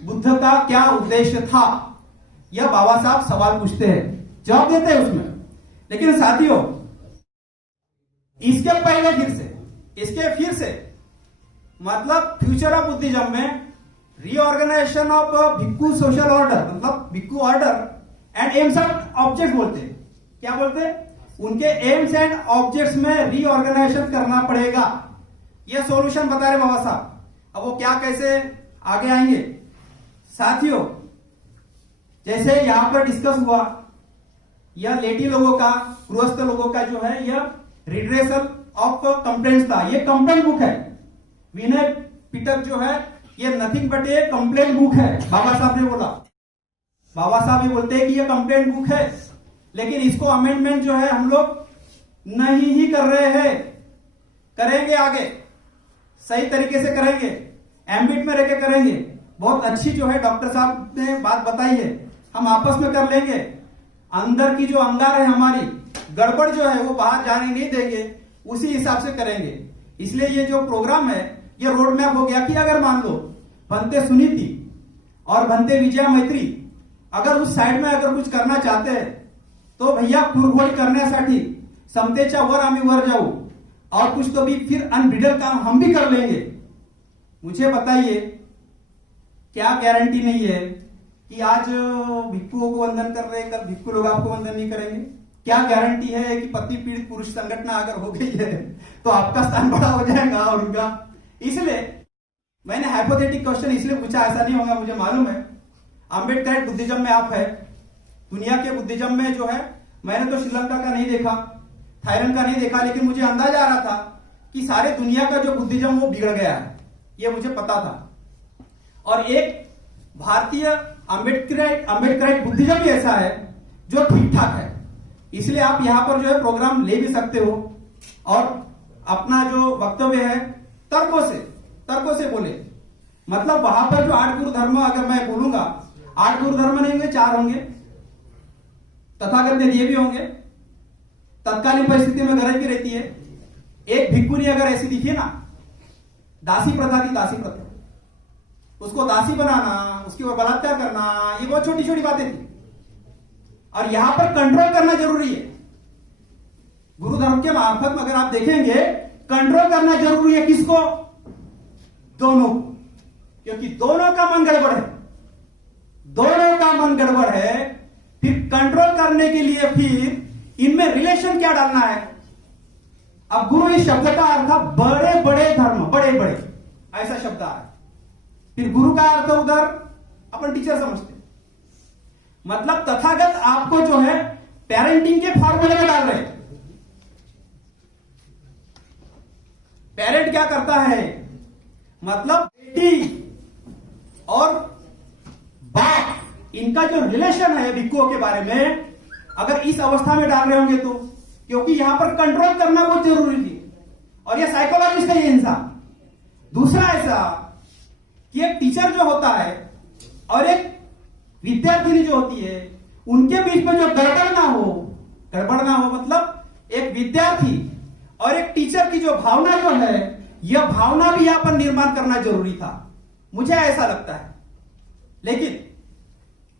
बुद्ध का क्या उद्देश्य था, यह बाबा साहब सवाल पूछते हैं, जवाब देते हैं उसमें। लेकिन साथियों, इसके पहले फिर से मतलब फ्यूचर ऑफ बुद्धिज्म में reorganisation of bhikkhu social order, मतलब bhikkhu order and aims and objects बोलते हैं। क्या बोलते हैं? उनके एम्स एंड ऑब्जेक्ट्स में रीऑर्गेनाइजेशन करना पड़ेगा, यह सॉल्यूशन बता रहे बाबा साहब। अब वो क्या कैसे आगे आएंगे। साथियों, जैसे यहां पर डिस्कस हुआ, यह लेटी लोगों का, गृहस्थ लोगों का जो है यह रिड्रेसल ऑफ कंप्लेंट्स था। ये कंप्लेंट बुक है, विनय पिटक जो है ये nothing but A complaint book है, बाबा साहब ने बोला। बाबा साहब ये बोलते हैं कि ये कंप्लेंट बुक है, लेकिन इसको अमेंडमेंट जो है हम लोग नहीं ही कर रहे हैं, करेंगे आगे, सही तरीके से करेंगे, एम्बिट में रहकर करेंगे। बहुत अच्छी जो है डॉक्टर साहब ने बात बताई है, हम आपस में कर लेंगे। अंदर की जो अंगार है हमारी, गड़बड़ जो है वो बाहर जाने नहीं देंगे, उसी हिसाब से करेंगे। इसलिए ये जो प्रोग्राम है ये रोड मैप हो गया कि अगर मान लो भंते सुनीति और भंते विजया मैत्री अगर उस साइड में अगर कुछ करना चाहते हैं तो भैया कुरघोडी करण्यासाठी समतेच्या वर आम्ही वर जाऊ, और कुछ तो भी फिर अनब्रिडल काम हम भी कर लेंगे। मुझे बताइए, क्या गारंटी नहीं है कि आज भिक्षुओं को वंदन कर रहे हैं, कल भिक्षु लोग आपको वंदन नहीं करेंगे? क्या गारंटी है कि पति पीड़ित पुरुष संगठन अगर हो गई है तो आपका स्थान बड़ा हो जाएगा और उनका? इसलिए मैंने हाइपोथेटिक क्वेश्चन इसलिए पूछा, ऐसा नहीं होगा, मुझे मालूम है अम्बेडकर बुद्धिज्म में आप है, दुनिया के बुद्धिज्म में जो है मैंने तो श्रीलंका का नहीं देखा, थाईलैंड का नहीं देखा, लेकिन मुझे अंदाजा आ रहा था कि सारे दुनिया का जो बुद्धिज्म वो बिगड़ गया है, ये मुझे पता था। और एक भारतीय अम्बेडकराइट बुद्धिज्म भी ऐसा है जो ठीक ठाक है। इसलिए आप यहां पर जो है प्रोग्राम ले भी सकते हो और अपना जो वक्तव्य है तर्कों से बोले। मतलब वहां पर जो 8 गुरु धर्म अगर मैं बोलूंगा, 8 गुरु धर्म नहीं होंगे, 4 होंगे, तथागत ये भी होंगे। तत्कालीन परिस्थिति में गरज भी रहती है। एक भिक्षुनी अगर ऐसी दिखी ना, दासी प्रथा थी, दासी प्रथा, उसको दासी बनाना, उसके ऊपर बलात्कार करना, ये बहुत छोटी छोटी बातें थी। और यहां पर कंट्रोल करना जरूरी है। गुरु धर्म के मार्फत में अगर आप देखेंगे, कंट्रोल करना जरूरी है। किसको? दोनों, क्योंकि दोनों का मन गड़बड़ है, दोनों का मन गड़बड़ है। फिर कंट्रोल करने के लिए फिर इनमें रिलेशन क्या डालना है? अब गुरु इस शब्द का अर्थ बड़े बड़े धर्म, बड़े बड़े, ऐसा शब्द है। फिर गुरु का अर्थ उधर अपन टीचर समझते, मतलब तथागत आपको जो है पेरेंटिंग के फॉर्मूले में डाल रहे हैं। पेरेंट क्या करता है? मतलब बेटी और बाप, इनका जो रिलेशन है भिक्षुओं के बारे में अगर इस अवस्था में डाल रहे होंगे तो, क्योंकि यहां पर कंट्रोल करना बहुत जरूरी है। और ये साइकोलॉजिस्ट है ये इंसान। दूसरा ऐसा कि एक टीचर जो होता है और एक विद्यार्थिनी जो होती है, उनके बीच में जो गड़बड़ ना हो, मतलब एक विद्यार्थी और एक टीचर की जो भावना जो है, यह भावना भी यहां पर निर्माण करना जरूरी था, मुझे ऐसा लगता है। लेकिन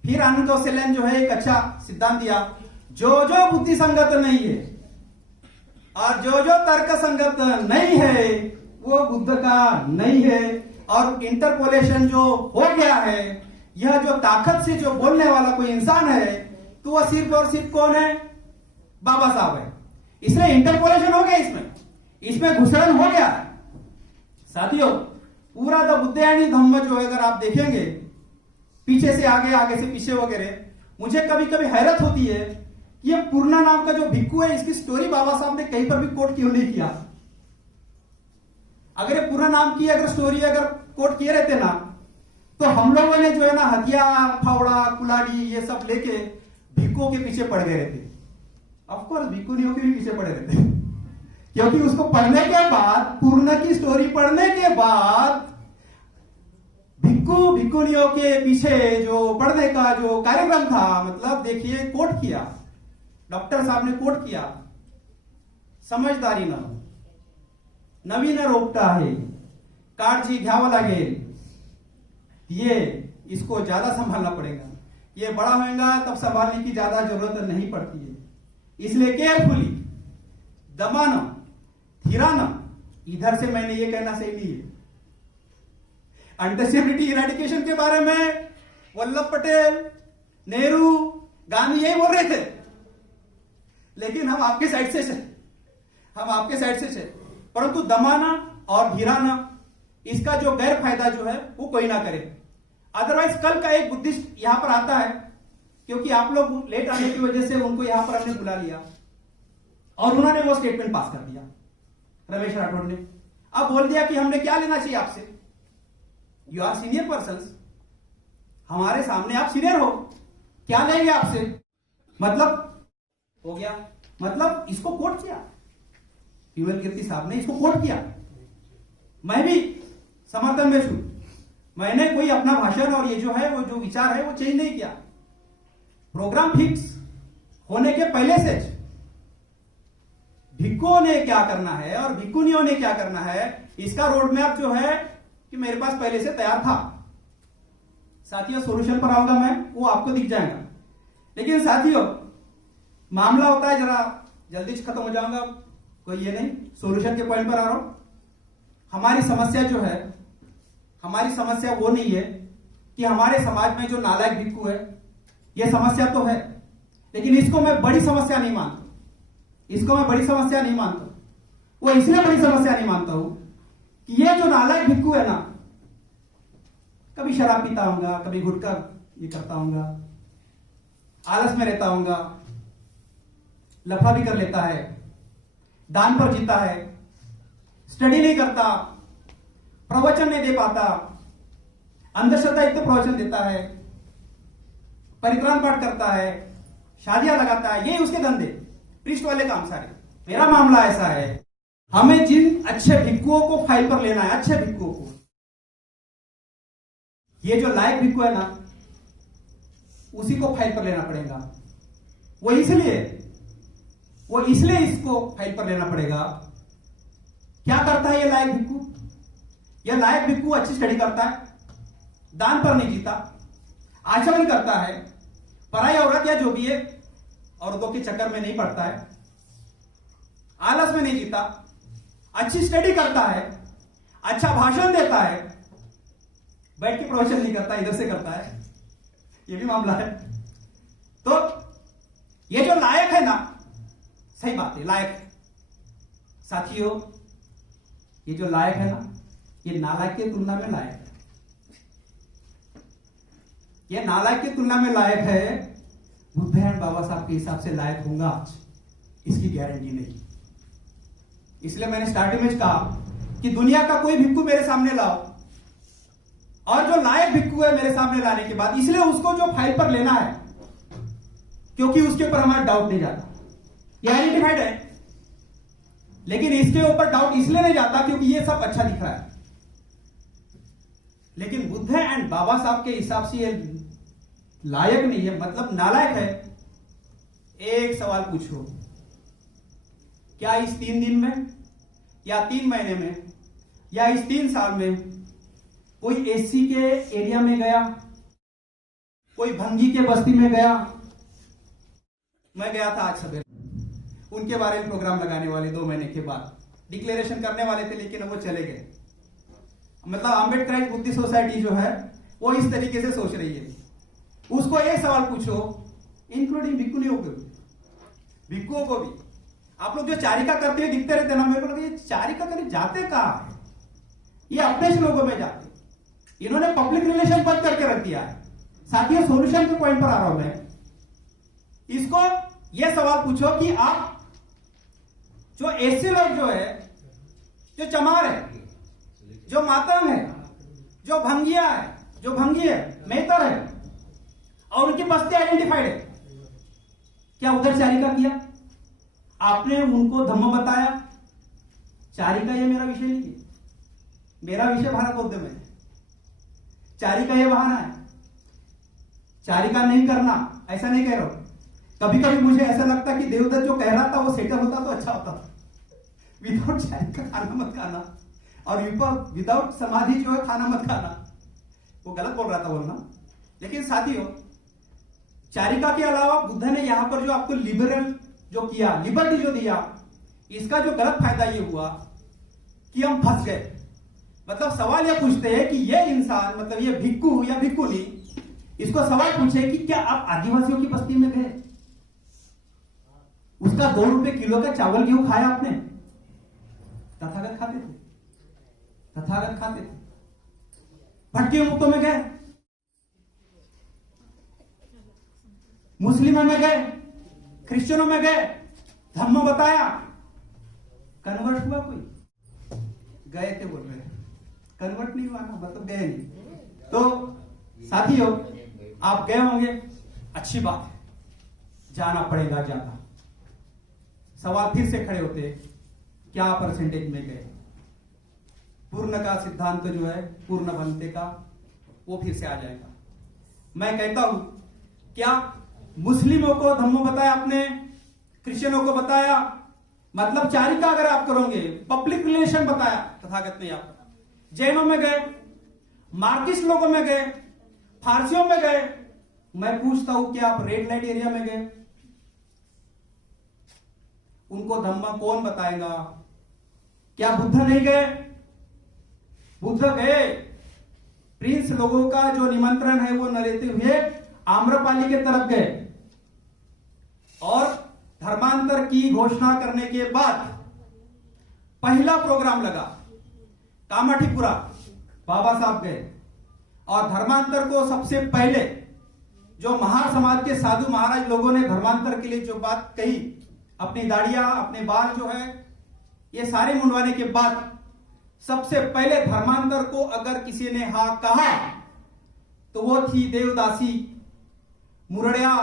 फिर आनंद कौशल्यान जो है एक अच्छा सिद्धांत दिया, जो जो बुद्धि संगत नहीं है और जो जो तर्क संगत नहीं है वो बुद्ध का नहीं है। और इंटरपोलेशन जो हो गया है, यह जो ताकत से जो बोलने वाला कोई इंसान है, तो वह सिर्फ और सिर्फ कौन है? बाबा साहब है। इसलिए इंटरपोलेशन हो गया, इसमें घुसड़न हो गया। साथियों, पूरा द बुद्धायनी धम्म जो है अगर आप देखेंगे पीछे से आगे, आगे से पीछे वगैरह, मुझे कभी कभी हैरत होती है ये पूर्णा नाम का जो भिक्षु है, इसकी स्टोरी बाबा साहब ने कहीं पर भी कोट क्यों नहीं किया। अगर ये पूरा नाम की अगर स्टोरी अगर कोट किए रहते ना, तो हम लोगों ने जो है ना हथियार, फावड़ा, कुलाड़ी ये सब लेके भिक्कुओं के पीछे पड़ गए रहते। ऑफकोर्स भिक्कुनियों के भी पीछे पड़े रहते, क्योंकि उसको पढ़ने के बाद, पूर्ण की स्टोरी पढ़ने के बाद भिक्खु भिक्कुनियों के पीछे जो पढ़ने का जो कार्यक्रम था, मतलब देखिए कोट किया, डॉक्टर साहब ने कोट किया, समझदारी न नवीन रोपटा आहे काळजी घ्यावं लागेल, ये इसको ज्यादा संभालना पड़ेगा, ये बड़ा होगा तब संभालने की ज्यादा जरूरत नहीं पड़ती है, इसलिए केयरफुली, दबाना, धीराना। इधर से मैंने ये कहना सही नहीं है। अनटचेबिलिटी इरेडिकेशन के बारे में वल्लभ पटेल, नेहरू, गांधी यही बोल रहे थे, लेकिन हम आपके साइड से थे, हम आपके साइड से थे, परंतु दमाना और धीराना, इसका जो गैर फायदा जो है वो कोई ना करे। अदरवाइज कल का एक बुद्धिस्ट यहां पर आता है, क्योंकि आप लोग लेट आने की वजह से उनको यहां पर हमने बुला लिया और उन्होंने वो स्टेटमेंट पास कर दिया, रमेश राठौड़ ने। अब बोल दिया कि हमने क्या लेना चाहिए आपसे, यू आर सीनियर पर्सन, हमारे सामने आप सीनियर हो, क्या लेंगे आपसे, मतलब हो गया, मतलब इसको कोट किया, विमल कीर्ति साहब ने इसको कोट किया। मैं भी समर्थन में हूं, मैंने कोई अपना भाषण और ये जो है वो जो विचार है वो चेंज नहीं किया। प्रोग्राम फिक्स होने के पहले से भिक्कुओं ने क्या करना है और भिक्कुनियों ने क्या करना है, इसका रोड मैप जो है कि मेरे पास पहले से तैयार था। साथियों सोल्यूशन पर आऊंगा मैं, वो आपको दिख जाएगा, लेकिन साथियों मामला होता है, जरा जल्दी से खत्म हो जाऊंगा, कोई ये नहीं, सोल्यूशन के पॉइंट पर आ रहा हूं। हमारी समस्या जो है, हमारी समस्या वो नहीं है कि हमारे समाज में जो नालायक भिक्खु है, यह समस्या तो है, लेकिन इसको मैं बड़ी समस्या नहीं मानता, इसको मैं बड़ी समस्या नहीं मानता। वो इसलिए बड़ी समस्या नहीं मानता हूं कि ये जो नालायक भिक्खु है ना, कभी शराब पीता होगा, कभी गुटखा ये करता होगा, आलस में रहता होगा, लफड़ा भी कर लेता है, दान पर जीता है, स्टडी नहीं करता, प्रवचन नहीं दे पाता, अंधश्रद्धा युक्त प्रवचन देता है, परित्राण पाठ करता है, शादियां लगाता है, ये उसके धंधे, प्रीस्ट वाले काम सारे। मेरा मामला ऐसा है, हमें जिन अच्छे भिक्कुओं को फाइल पर लेना है, अच्छे भिक्कुओं को, ये जो लायक भिक्कु है ना, उसी को फाइल पर लेना पड़ेगा। वो इसलिए इसको फाइल पर लेना पड़ेगा। क्या करता है ये लायक भिक्कु? यह लायक भिक्कु अच्छी स्टडी करता है, दान पर नहीं जीता, आचरण करता है, पराई औरत या जो भी है औरतों के चक्कर में नहीं पड़ता है, आलस में नहीं जीता, अच्छी स्टडी करता है, अच्छा भाषण देता है, बैठ के प्रवचन नहीं करता, इधर से करता है, ये भी मामला है। तो ये जो लायक है ना, सही बात है, लायक है। साथियों ये जो लायक है ना, ये नालायक की तुलना में लायक है, ये नालायक की तुलना में लायक है। बुद्ध एंड बाबा साहब के हिसाब से लायक होगा आज, इसकी गारंटी नहीं। इसलिए मैंने स्टार्टिंग में कहा कि दुनिया का कोई भिक्खु मेरे सामने लाओ, और जो लायक भिक्खु है मेरे सामने लाने के बाद, इसलिए उसको जो फाइल पर लेना है, क्योंकि उसके ऊपर हमारा डाउट नहीं जाता, ये आइडेंटिफाइड है, लेकिन इसके ऊपर डाउट इसलिए नहीं जाता क्योंकि ये सब अच्छा दिख रहा है। लेकिन बुद्ध एंड बाबा साहब के हिसाब से ये लायक नहीं है, मतलब नालायक है। एक सवाल पूछो, क्या इस 3 दिन में या 3 महीने में या इस 3 साल में कोई एससी के एरिया में गया, कोई भंगी के बस्ती में गया? मैं गया था आज सवेरे, उनके बारे में प्रोग्राम लगाने वाले 2 महीने के बाद डिक्लेरेशन करने वाले थे, लेकिन वो चले गए। मतलब आम्बेडकर बुद्धि सोसाइटी जो है वो इस तरीके से सोच रही है। उसको एक सवाल पूछो, इंक्लूडिंग भिक्कुनियों को भी, भिक्कुओं को भी, आप लोग जो चारिका करते हुए दिखते रहते ना, मेरे को ये चारिका करने जाते कहां है? ये अपने लोगों में जाते, इन्होंने पब्लिक रिलेशन बंद करके रख दिया है। साथियों सोल्यूशन के पॉइंट पर आ रहा हूं मैं। इसको यह सवाल पूछो कि आप जो एससी लोग जो है, जो चमार है, जो मातंग है, जो भंगिया है, जो भंगी है, मेहतर है और उनकी बस्ती आइडेंटिफाइड है, क्या उधर चारिका किया? आपने उनको धम्म बताया? चारिका ये मेरा विषय नहीं है, मेरा विषय भारत बौद्ध में है। चारिका ये बहाना है, चारिका नहीं करना ऐसा नहीं कह रहा हूं। कभी कभी मुझे ऐसा लगता कि देवदत्त जो कह रहा था वो सेटल होता तो अच्छा होता था। विदाउट चारिका खाना मत खाना और विदाउट समाधि जो है खाना मत खाना, वो गलत बोल रहा था बोलना। लेकिन साथियों, चारिका के अलावा बुद्ध ने यहां पर जो आपको लिबरल जो किया, लिबर्टी जो दिया, इसका जो गलत फायदा ये हुआ कि हम फंस गए। मतलब सवाल यह पूछते हैं कि ये इंसान, मतलब ये भिक्खु या भिक्खुनी, इसको सवाल पूछे कि क्या आप आदिवासियों की बस्ती में गए? उसका 2 रुपए किलो का चावल गेहूं खाया आपने? तथागत खाते थे, तथागत खाते थे। भटके मुक्तों में गए, मुस्लिमों में गए, क्रिश्चियनों में गए, धर्म बताया, कन्वर्ट हुआ कोई? गए थे बोल रहे हैं, कन्वर्ट नहीं हुआ ना, मतलब गए नहीं। तो साथियों, आप गए होंगे, अच्छी बात है, जाना पड़ेगा ज्यादा। सवाल फिर से खड़े होते, क्या परसेंटेज में गए? पूर्ण का सिद्धांत जो है, पूर्ण बनते का, वो फिर से आ जाएगा। मैं कहता हूं, क्या मुस्लिमों को धम्म बताया आपने, क्रिश्चियनों को बताया, मतलब चारिका अगर आप करोगे, पब्लिक रिलेशन बताया, तथागत ने आपको। जैनों में गए, मार्क्सिस्ट लोगों में गए, फारसियों में गए। मैं पूछता हूं, क्या आप रेड लाइट एरिया में गए? उनको धम्म कौन बताएगा? क्या बुद्ध नहीं गए? बुद्ध गए। प्रिंस लोगों का जो निमंत्रण है वो न लेते हुए आम्रपाली के तरफ गए और धर्मांतर की घोषणा करने के बाद पहला प्रोग्राम लगा कामाठीपुरा, बाबा साहब गए और धर्मांतर को सबसे पहले जो महार समाज के साधु महाराज लोगों ने धर्मांतर के लिए जो बात कही, अपनी दाढ़ियां, अपने बाल जो है ये सारे मुंडवाने के बाद सबसे पहले धर्मांतर को अगर किसी ने हाँ कहा तो वो थी देवदासी, मुरड़िया,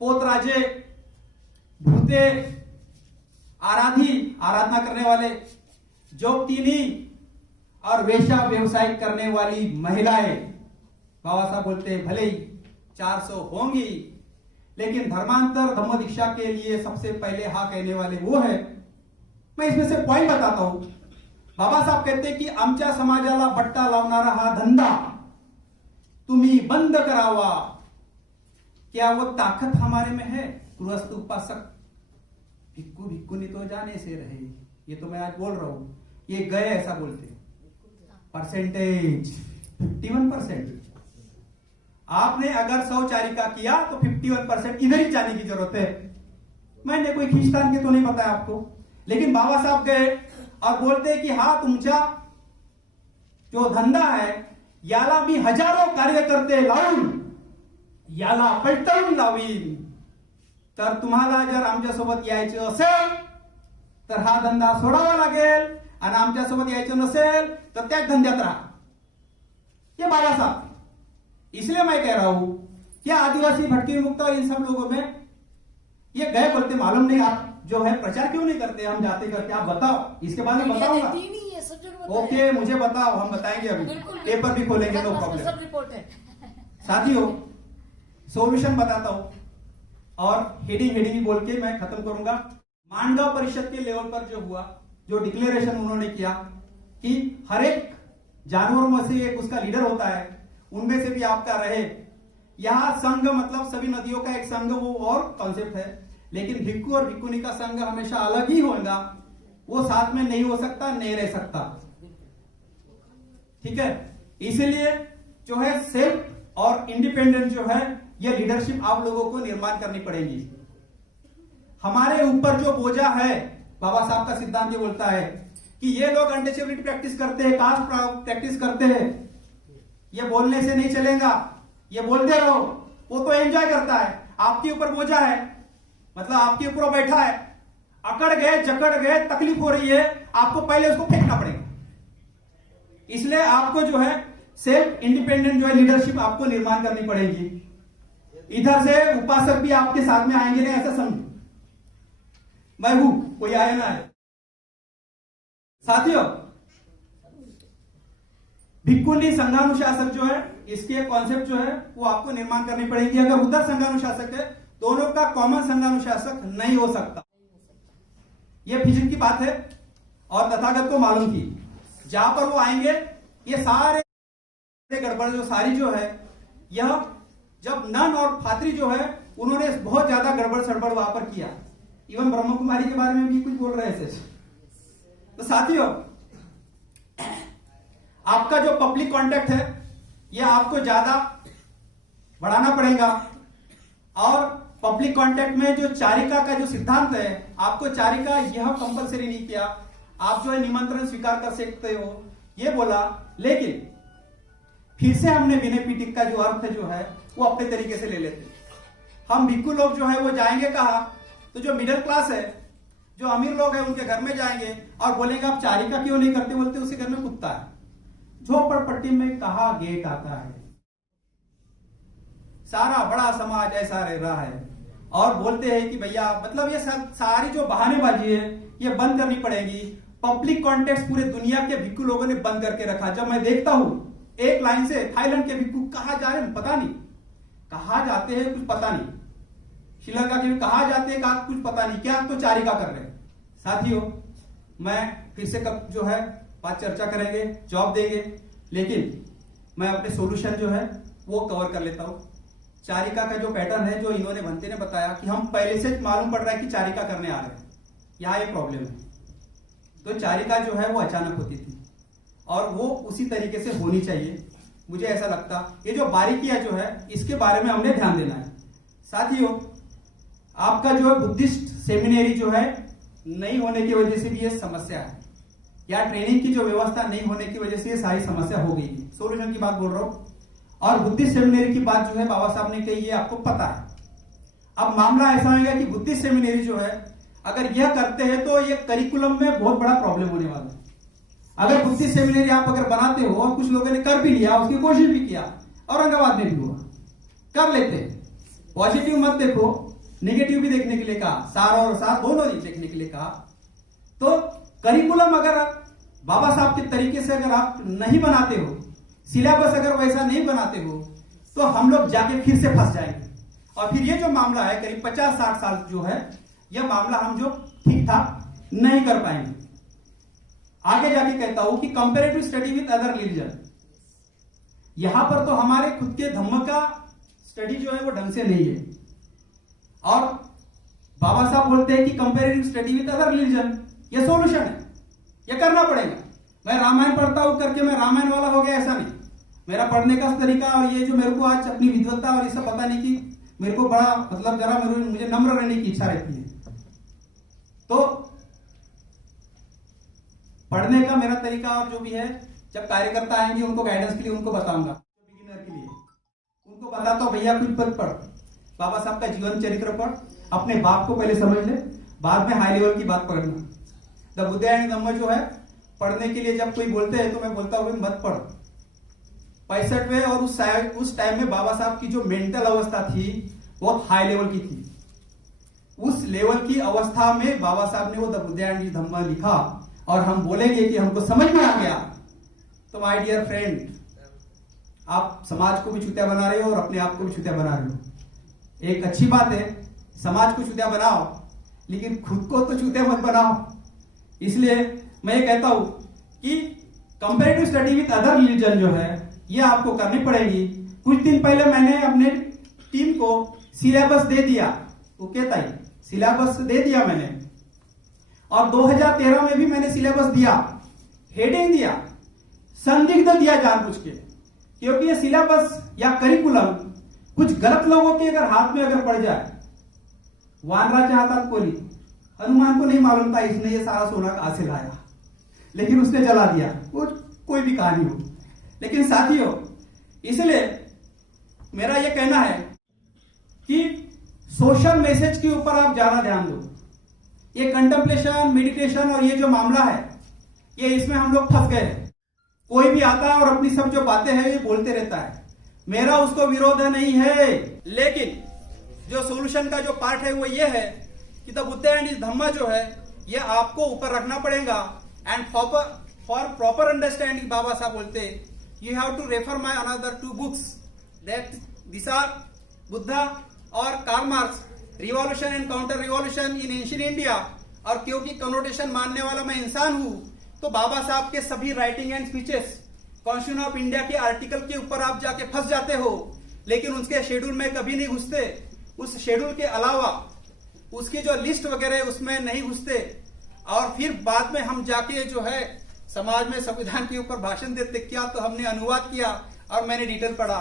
पोतराजे, भूते, आराधना करने वाले, जोगतीनी और वेश्या व्यवसाय करने वाली महिलाएं। बाबा साहब बोलते हैं भले ही 400 होंगी, लेकिन धर्मांतर धम्म दीक्षा के लिए सबसे पहले हाँ कहने वाले वो है। मैं इसमें से पॉइंट बताता हूं। बाबा साहब कहते कि आमच्या समाजाला बट्टा लावणारा हा धंदा तुम्ही बंद करावा। क्या वो ताकत हमारे में है? गृहस्थ उपासक भिक्खु भिक्खुनी तो जाने से रहे, ये तो मैं आज बोल रहा हूं, ये गए ऐसा बोलते। परसेंटेज 51%। आपने अगर 100 चारिका किया तो 51% इधर ही जाने की जरूरत है। मैंने कोई खींचतान के तो नहीं बताया आपको, लेकिन बाबा साहब गए और बोलते कि हा तुमचा जो धंदा आहे याला मी हजारो कार्यकर्ते लावून याला पलटवून लावीन, तर तुम्हाला जर आमच्यासोबत यायचं असेल तर हा धंदा सोडावा लागेल आणि आमच्यासोबत यायचं नसेल तर त्याच धंद्यात राहा। ये बाबा साहब, इसलिए मैं कह रहा हूं कि आदिवासी भटके मुक्त इन सब लोगों में ये गए बोलते, मालूम नहीं आप जो है प्रचार क्यों नहीं करते? हम जाते करते, आप बताओ, इसके बाद में बताऊंगा। ओके, मुझे बताओ, हम बताएंगे, अभी पेपर भी खोलेंगे, नो प्रॉब्लम। साथियों, सॉल्यूशन बताता हूं और हेडिंग बोल के मैं खत्म करूंगा। मांडव परिषद के लेवल पर जो हुआ, जो डिक्लेरेशन उन्होंने किया कि हर एक जानवरों में से एक उसका लीडर होता है, उनमें से भी आपका रहे। यहां संघ मतलब सभी नदियों का एक संघ, वो और कॉन्सेप्ट है, लेकिन भिक्खु और भिक्खुनी का संघ हमेशा अलग ही होगा, वो साथ में नहीं हो सकता, नहीं रह सकता। ठीक है, इसलिए जो है सेल्फ और इंडिपेंडेंट जो है ये लीडरशिप आप लोगों को निर्माण करनी पड़ेगी। हमारे ऊपर जो बोझा है, बाबा साहब का सिद्धांत ये बोलता है कि ये लोग अनटचेबिलिटी प्रैक्टिस करते हैं, कास्ट प्रैक्टिस करते हैं, ये बोलने से नहीं चलेगा, ये बोलते रहो, वो तो एंजॉय करता है। आपके ऊपर बोझा है, मतलब आपके ऊपर बैठा है, अकड़ गए, जकड़ गए, तकलीफ हो रही है, आपको पहले उसको फेंकना पड़ेगा। इसलिए आपको जो है सेल्फ इंडिपेंडेंट जो है लीडरशिप आपको निर्माण करनी पड़ेगी। इधर से उपासक भी आपके साथ में आएंगे नहीं, ऐसा समझो। मैं हूं, कोई आए ना आए। साथियों, भिक्खुनी संघानुशासक जो है, इसके कॉन्सेप्ट जो है वो आपको निर्माण करनी पड़ेगी। अगर उधर संघानुशासक है, दोनों का कॉमन संघानुशासक नहीं हो सकता। यह फिजिक्स की बात है और तथागत को मालूम थी। जहां पर वो आएंगे, ये सारे गड़बड़ जो सारी जो है, यह जब नन और फात्री जो है उन्होंने बहुत ज्यादा गड़बड़ सड़बड़ वहां पर किया। इवन ब्रह्म कुमारी के बारे में भी कुछ बोल रहे थे। तो साथियों, आपका जो पब्लिक कांटेक्ट है यह आपको ज्यादा बढ़ाना पड़ेगा। और पब्लिक कांटेक्ट में जो चारिका का जो सिद्धांत है, आपको चारिका यह कंपलसरी नहीं किया, आप जो है निमंत्रण स्वीकार कर सकते हो, ये बोला। लेकिन फिर से हमने विनय पीठिक का जो अर्थ जो है वो अपने तरीके से ले लेते। हम भिक्खु लोग जो है वो जाएंगे कहा, तो जो मिडिल क्लास है, जो अमीर लोग हैं, उनके घर में जाएंगे और बोलेंगे आप चारिका क्यों नहीं करते, बोलते उसके घर में कुत्ता है। झोपड़पट्टी में कहा गेट आता है। सारा बड़ा समाज ऐसा रह रहा है और बोलते हैं कि भैया, मतलब ये सारी जो बहानेबाजी है ये बंद करनी पड़ेगी। पब्लिक कॉन्टेक्स्ट पूरे दुनिया के भिक्खु लोगों ने बंद करके रखा। जब मैं देखता हूं एक लाइन से, थाईलैंड के भिक्खु कहां जा रहे हैं पता नहीं, कहां जाते हैं कुछ पता नहीं, श्रीलंका के भी कहां जाते हैं कुछ पता नहीं, क्या तो चारिका कर रहे हैं। साथियों, मैं फिर से कब जो है बात चर्चा करेंगे, जवाब देंगे, लेकिन मैं अपने सॉल्यूशन जो है वो कवर कर लेता हूं। चारिका का जो पैटर्न है, जो इन्होंने भंते ने बताया कि हम पहले से मालूम पड़ रहा है कि चारिका करने आ रहे हैं, यहां ये प्रॉब्लम है। तो चारिका जो है वो अचानक होती थी और वो उसी तरीके से होनी चाहिए, मुझे ऐसा लगता। ये जो बारीकियां जो है इसके बारे में हमने ध्यान देना है। साथियों, आपका जो है बुद्धिस्ट सेमिनरी जो है नहीं होने की वजह से भी ये समस्या है, या ट्रेनिंग की जो व्यवस्था नहीं होने की वजह से ये सारी समस्या हो गई है। सोल्यूशन की बात बोल रहा हूं। और बुद्धिस्ट सेमिनरी की बात जो है बाबा साहब ने कही, ये आपको पता है। अब मामला ऐसा होगा कि बुद्धिस्ट सेमिनरी जो है अगर यह करते हैं तो ये करिकुलम में बहुत बड़ा प्रॉब्लम होने वाला है। अगर बुद्धिस्ट सेमिनरी आप अगर बनाते हो, और कुछ लोगों ने कर भी लिया, उसकी कोशिश भी किया, औरंगाबाद में भी हुआ, कर लेते। पॉजिटिव मत देखो, नेगेटिव भी देखने के लिए कहा, सार और सार दोनों ही देखने के लिए कहा। तो करिकुलम अगर बाबा साहब के तरीके से अगर आप नहीं बनाते हो, सिलेबस अगर वैसा नहीं बनाते हो, तो हम लोग जाके फिर से फंस जाएंगे। और फिर ये जो मामला है करीब 50-60 साल जो है, यह मामला हम जो ठीक ठाक नहीं कर पाएंगे। आगे जाके कहता हूं कि comparative study with other religion, यहां पर तो हमारे खुद के धम्म का स्टडी जो है वो ढंग से नहीं है। और बाबा साहब बोलते हैं कि comparative study with other religion, ये सॉल्यूशन है, ये करना पड़ेगा। मैं रामायण पढ़ता हूं करके मैं रामायण वाला हो गया, ऐसा नहीं। मेरा पढ़ने का तरीका और ये जो मेरे को आज अपनी विद्वत्ता और ये सब पता नहीं कि मेरे को बड़ा मतलब जरा मुझे नम्र रहने की इच्छा रहती है। तो पढ़ने का मेरा तरीका और जो भी है, जब कार्यकर्ता आएंगे उनको गाइडेंस के लिए उनको बताऊंगा, बिगिनर के लिए उनको बताता हूं भैया कुछ पढ़, बाबा साहब का जीवन चरित्र पढ़, अपने बाप को पहले समझ ले, बाद में हाई लेवल की बात पढ़ना। द बुद्धायन धम्म जो है पढ़ने के लिए जब कोई बोलते हैं तो मैं बोलता हूं मत पढ़। 65वें और उस टाइम में बाबा साहब की जो मेंटल अवस्था थी बहुत हाई लेवल की थी। उस लेवल की अवस्था में बाबा साहब ने वो द बुद्धायन धम्म लिखा और हम बोलेंगे कि हमको समझ में आ गया। तो माय डियर फ्रेंड, आप समाज को भी छुतिया बना रहे हो और अपने आप को भी छुतिया बना रहे हो। एक अच्छी बात है, समाज को छुतिया बनाओ, लेकिन खुद को तो छुतिया मत बनाओ। इसलिए मैं ये कहता हूं कि comparative study with other religion जो है ये आपको करनी पड़ेगी। कुछ दिन पहले मैंने अपने टीम को सिलेबस दे दिया, ओके ताई, सिलेबस दे दिया मैंने, और 2013 में भी मैंने सिलेबस दिया, हेडिंग दिया, संदिग्ध दिया जानबूझ के, क्योंकि ये सिलेबस या करिकुलम कुछ गलत लोगों के अगर हाथ में अगर पड़ जाए, वानराच्या हातात कोली, हनुमान को नहीं मालूम था इसने ये सारा सोना कहां से लाया, लेकिन उसने जला दिया, वो कोई भी कहानी हो। लेकिन साथियों, इसलिए मेरा ये कहना है कि सोशल मैसेज के ऊपर आप ज्यादा ध्यान दो। ये कंटेम्पलेशन, मेडिटेशन और ये जो मामला है, ये इसमें हम लोग फंस गए हैं। कोई भी आता है और अपनी सब जो बातें हैं ये बोलते रहता है, मेरा उसको विरोध नहीं है, लेकिन जो सोल्यूशन का जो पार्ट है वो ये है कि द बुद्ध एंड इस धम्मा जो है ये आपको ऊपर रखना पड़ेगा। And for proper understanding Baba Saheb बोलते you have to refer my another 2 books that this are Buddha और Karl Marx, revolution and counter revolution in ancient India. और क्योंकि कनोटेशन मानने वाला मैं इंसान हूं तो बाबा साहब के सभी writing and speeches constitution of India के आर्टिकल के ऊपर आप जाके फंस जाते हो, लेकिन उसके शेड्यूल में कभी नहीं घुसते। उस शेड्यूल के अलावा उसकी जो लिस्ट वगैरह है उसमें नहीं घुसते, और फिर बाद में हम जाके जो है समाज में संविधान के ऊपर भाषण देते। क्या तो हमने अनुवाद किया और मैंने डिटेल पढ़ा।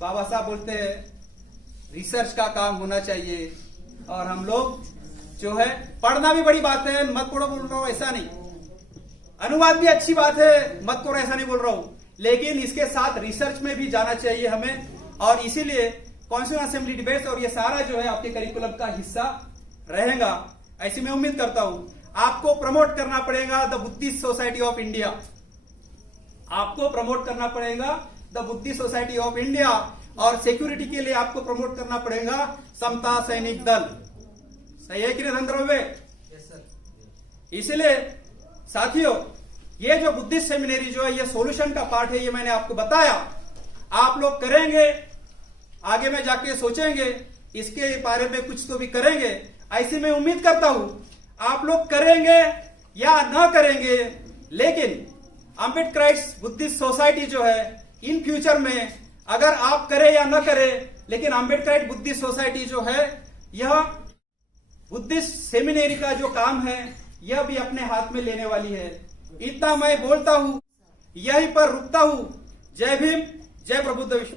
बाबा साहब बोलते हैं रिसर्च का काम होना चाहिए, और हम लोग जो है पढ़ना भी बड़ी बात है, मत पढ़ो बोल रहा हूं ऐसा नहीं, अनुवाद भी अच्छी बात है, मत पढ़ो ऐसा नहीं बोल रहा हूं, लेकिन इसके साथ रिसर्च में भी जाना चाहिए हमें। और इसीलिए कॉन्स्टिट्यूशन असेंबली डिबेट्स और ये सारा जो है आपके करिकुलम का हिस्सा रहेगा, ऐसी मैं उम्मीद करता हूं। आपको प्रमोट करना पड़ेगा the Buddhist society of India, आपको प्रमोट करना पड़ेगा the Buddhist society of India, और सिक्योरिटी के लिए आपको प्रमोट करना पड़ेगा समता सैनिक दल। सही है कि नहीं धनद्रव्य? इसलिए साथियों ये जो बुद्धिस्ट सेमिनरी जो है ये सोल्यूशन का पार्ट है, ये मैंने आपको बताया। आप लोग करेंगे, आगे में जाके सोचेंगे, इसके बारे में कुछ तो भी करेंगे, ऐसी मैं उम्मीद करता हूं। आप लोग करेंगे या ना करेंगे, लेकिन अम्बेडकराइट्स बुद्धिस्ट सोसाइटी जो है इन फ्यूचर में अगर आप करें या ना करें, लेकिन अम्बेडकराइट बुद्धिस्ट सोसाइटी जो है यह बुद्धिस्ट सेमिनरी का जो काम है यह भी अपने हाथ में लेने वाली है। इतना मैं बोलता हूं, यहीं पर रुकता हूं। जय भीम, जय प्रबुद्ध विश्व।